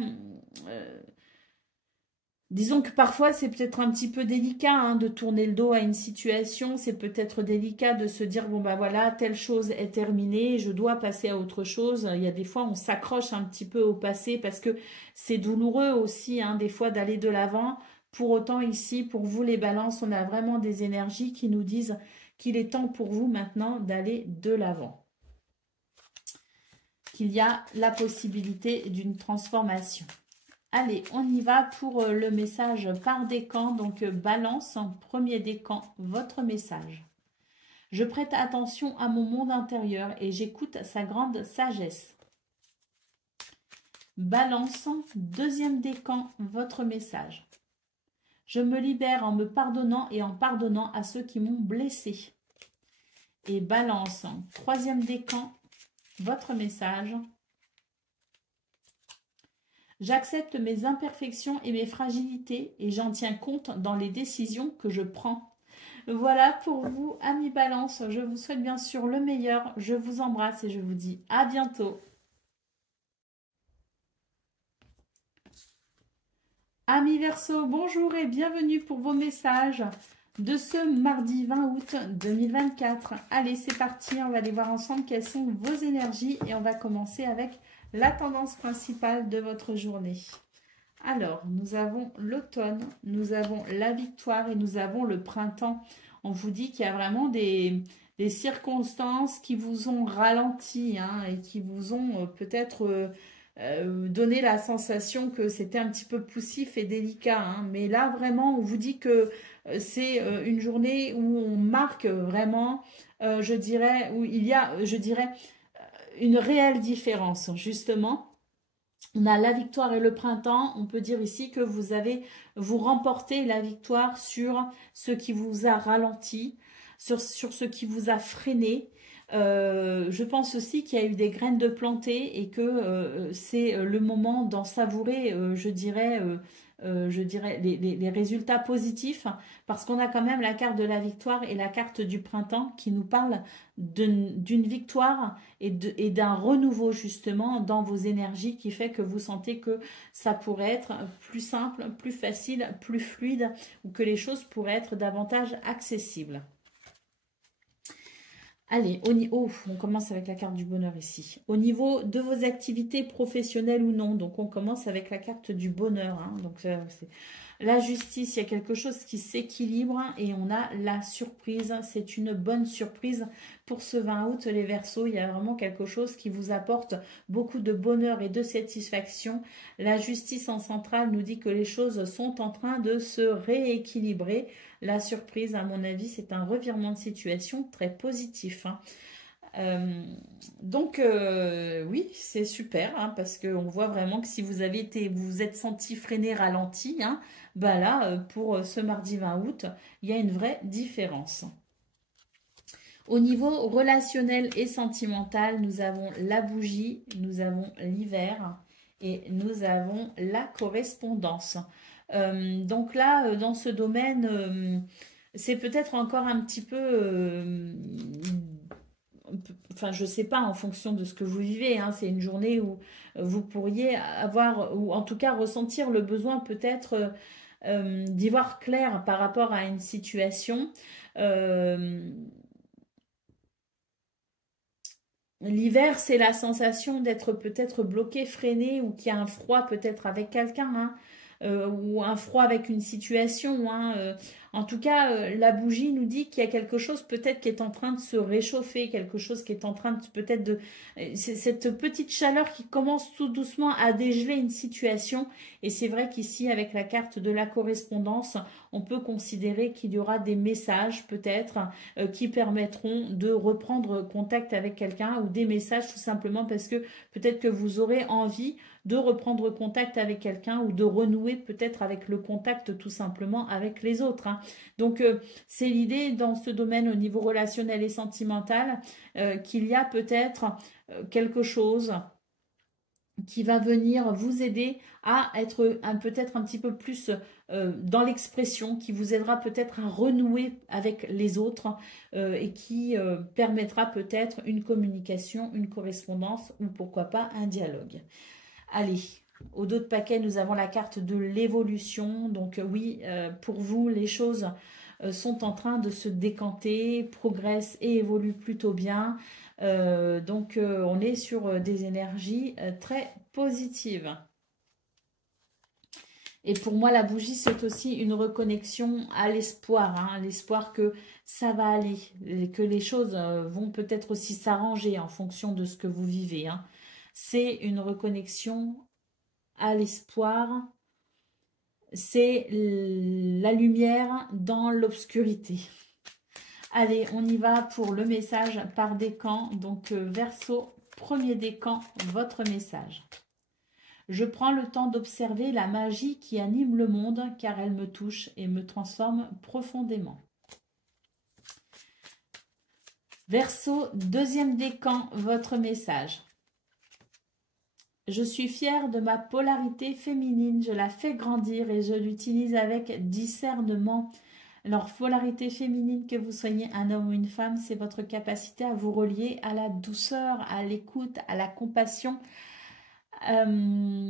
disons que parfois, c'est peut-être un petit peu délicat hein, de tourner le dos à une situation. C'est peut-être délicat de se dire, bon ben voilà, telle chose est terminée, je dois passer à autre chose. Il y a des fois, on s'accroche un petit peu au passé parce que c'est douloureux aussi, hein, des fois, d'aller de l'avant. Pour autant, ici, pour vous les balances, on a vraiment des énergies qui nous disent qu'il est temps pour vous maintenant d'aller de l'avant. Qu'il y a la possibilité d'une transformation. Allez, on y va pour le message par décan. Donc, balance, premier décan, votre message. Je prête attention à mon monde intérieur et j'écoute sa grande sagesse. Balance, deuxième décan, votre message. Je me libère en me pardonnant et en pardonnant à ceux qui m'ont blessé. Et balance, troisième décan, votre message. J'accepte mes imperfections et mes fragilités et j'en tiens compte dans les décisions que je prends. Voilà pour vous, amis Balance. Je vous souhaite bien sûr le meilleur. Je vous embrasse et je vous dis à bientôt. Amis Verseau, bonjour et bienvenue pour vos messages de ce mardi 20 août 2024. Allez, c'est parti. On va aller voir ensemble quelles sont vos énergies et on va commencer avec la tendance principale de votre journée. Alors, nous avons l'automne, nous avons la victoire et nous avons le printemps. On vous dit qu'il y a vraiment des circonstances qui vous ont ralenti hein, et qui vous ont peut-être donné la sensation que c'était un petit peu poussif et délicat. Hein. Mais là, vraiment, on vous dit que c'est une journée où on marque vraiment, je dirais, où il y a, je dirais, une réelle différence, justement. On a la victoire et le printemps. On peut dire ici que vous remportez la victoire sur ce qui vous a ralenti, sur ce qui vous a freiné. Je pense aussi qu'il y a eu des graines de planter et que c'est le moment d'en savourer, je dirais, les résultats positifs, parce qu'on a quand même la carte de la victoire et la carte du printemps qui nous parlent d'une victoire et d'un renouveau justement dans vos énergies qui fait que vous sentez que ça pourrait être plus simple, plus facile, plus fluide ou que les choses pourraient être davantage accessibles. Allez, on commence avec la carte du bonheur ici. Au niveau de vos activités professionnelles ou non, donc on commence avec la carte du bonheur. Hein, donc c'est la justice, il y a quelque chose qui s'équilibre et on a la surprise. C'est une bonne surprise pour ce 20 août, les Verseaux. Il y a vraiment quelque chose qui vous apporte beaucoup de bonheur et de satisfaction. La justice en centrale nous dit que les choses sont en train de se rééquilibrer. La surprise, à mon avis, c'est un revirement de situation très positif. Hein. Donc, oui, c'est super, hein, parce qu'on voit vraiment que si vous vous êtes senti freiné, ralenti, hein, bah là, pour ce mardi 20 août, il y a une vraie différence. Au niveau relationnel et sentimental, nous avons la bougie, nous avons l'hiver et nous avons la correspondance. Donc là, dans ce domaine, c'est peut-être encore un petit peu... enfin je sais pas en fonction de ce que vous vivez, hein, c'est une journée où vous pourriez avoir, ou en tout cas ressentir le besoin peut-être d'y voir clair par rapport à une situation. Euh, L'hiver, c'est la sensation d'être peut-être bloqué, freiné, ou qu'il y a un froid peut-être avec quelqu'un, hein, ou un froid avec une situation. Hein, en tout cas, la bougie nous dit qu'il y a quelque chose peut-être qui est en train de se réchauffer, quelque chose qui est en train de peut-être de... C'est cette petite chaleur qui commence tout doucement à dégeler une situation. Et c'est vrai qu'ici, avec la carte de la correspondance, on peut considérer qu'il y aura des messages peut-être qui permettront de reprendre contact avec quelqu'un, ou des messages tout simplement parce que peut-être que vous aurez envie de reprendre contact avec quelqu'un, ou de renouer peut-être avec le contact tout simplement avec les autres. Hein. Donc c'est l'idée dans ce domaine au niveau relationnel et sentimental qu'il y a peut-être quelque chose qui va venir vous aider à être peut-être un petit peu plus dans l'expression, qui vous aidera peut-être à renouer avec les autres et qui permettra peut-être une communication, une correspondance, ou pourquoi pas un dialogue. Allez, au dos de paquet, nous avons la carte de l'évolution. Donc oui, pour vous, les choses sont en train de se décanter, progressent et évoluent plutôt bien. Donc on est sur des énergies très positives. Et pour moi, la bougie, c'est aussi une reconnexion à l'espoir, hein, l'espoir que ça va aller, que les choses vont peut-être aussi s'arranger en fonction de ce que vous vivez. Hein. C'est une reconnexion à l'espoir, c'est la lumière dans l'obscurité. Allez, on y va pour le message par décan. Donc, Verseau, premier décan, votre message. Je prends le temps d'observer la magie qui anime le monde, car elle me touche et me transforme profondément. Verseau, deuxième décan, votre message. Je suis fière de ma polarité féminine, je la fais grandir et je l'utilise avec discernement. Alors, polarité féminine, que vous soyez un homme ou une femme, c'est votre capacité à vous relier à la douceur, à l'écoute, à la compassion.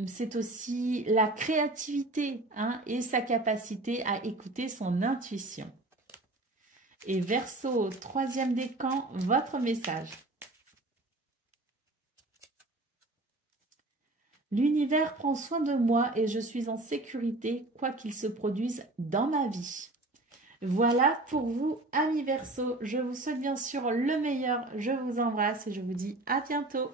C'est aussi la créativité, hein, et sa capacité à écouter son intuition. Et Verseau, troisième décan, votre message. L'univers prend soin de moi et je suis en sécurité, quoi qu'il se produise dans ma vie. Voilà pour vous, amis Verseau. Je vous souhaite bien sûr le meilleur. Je vous embrasse et je vous dis à bientôt.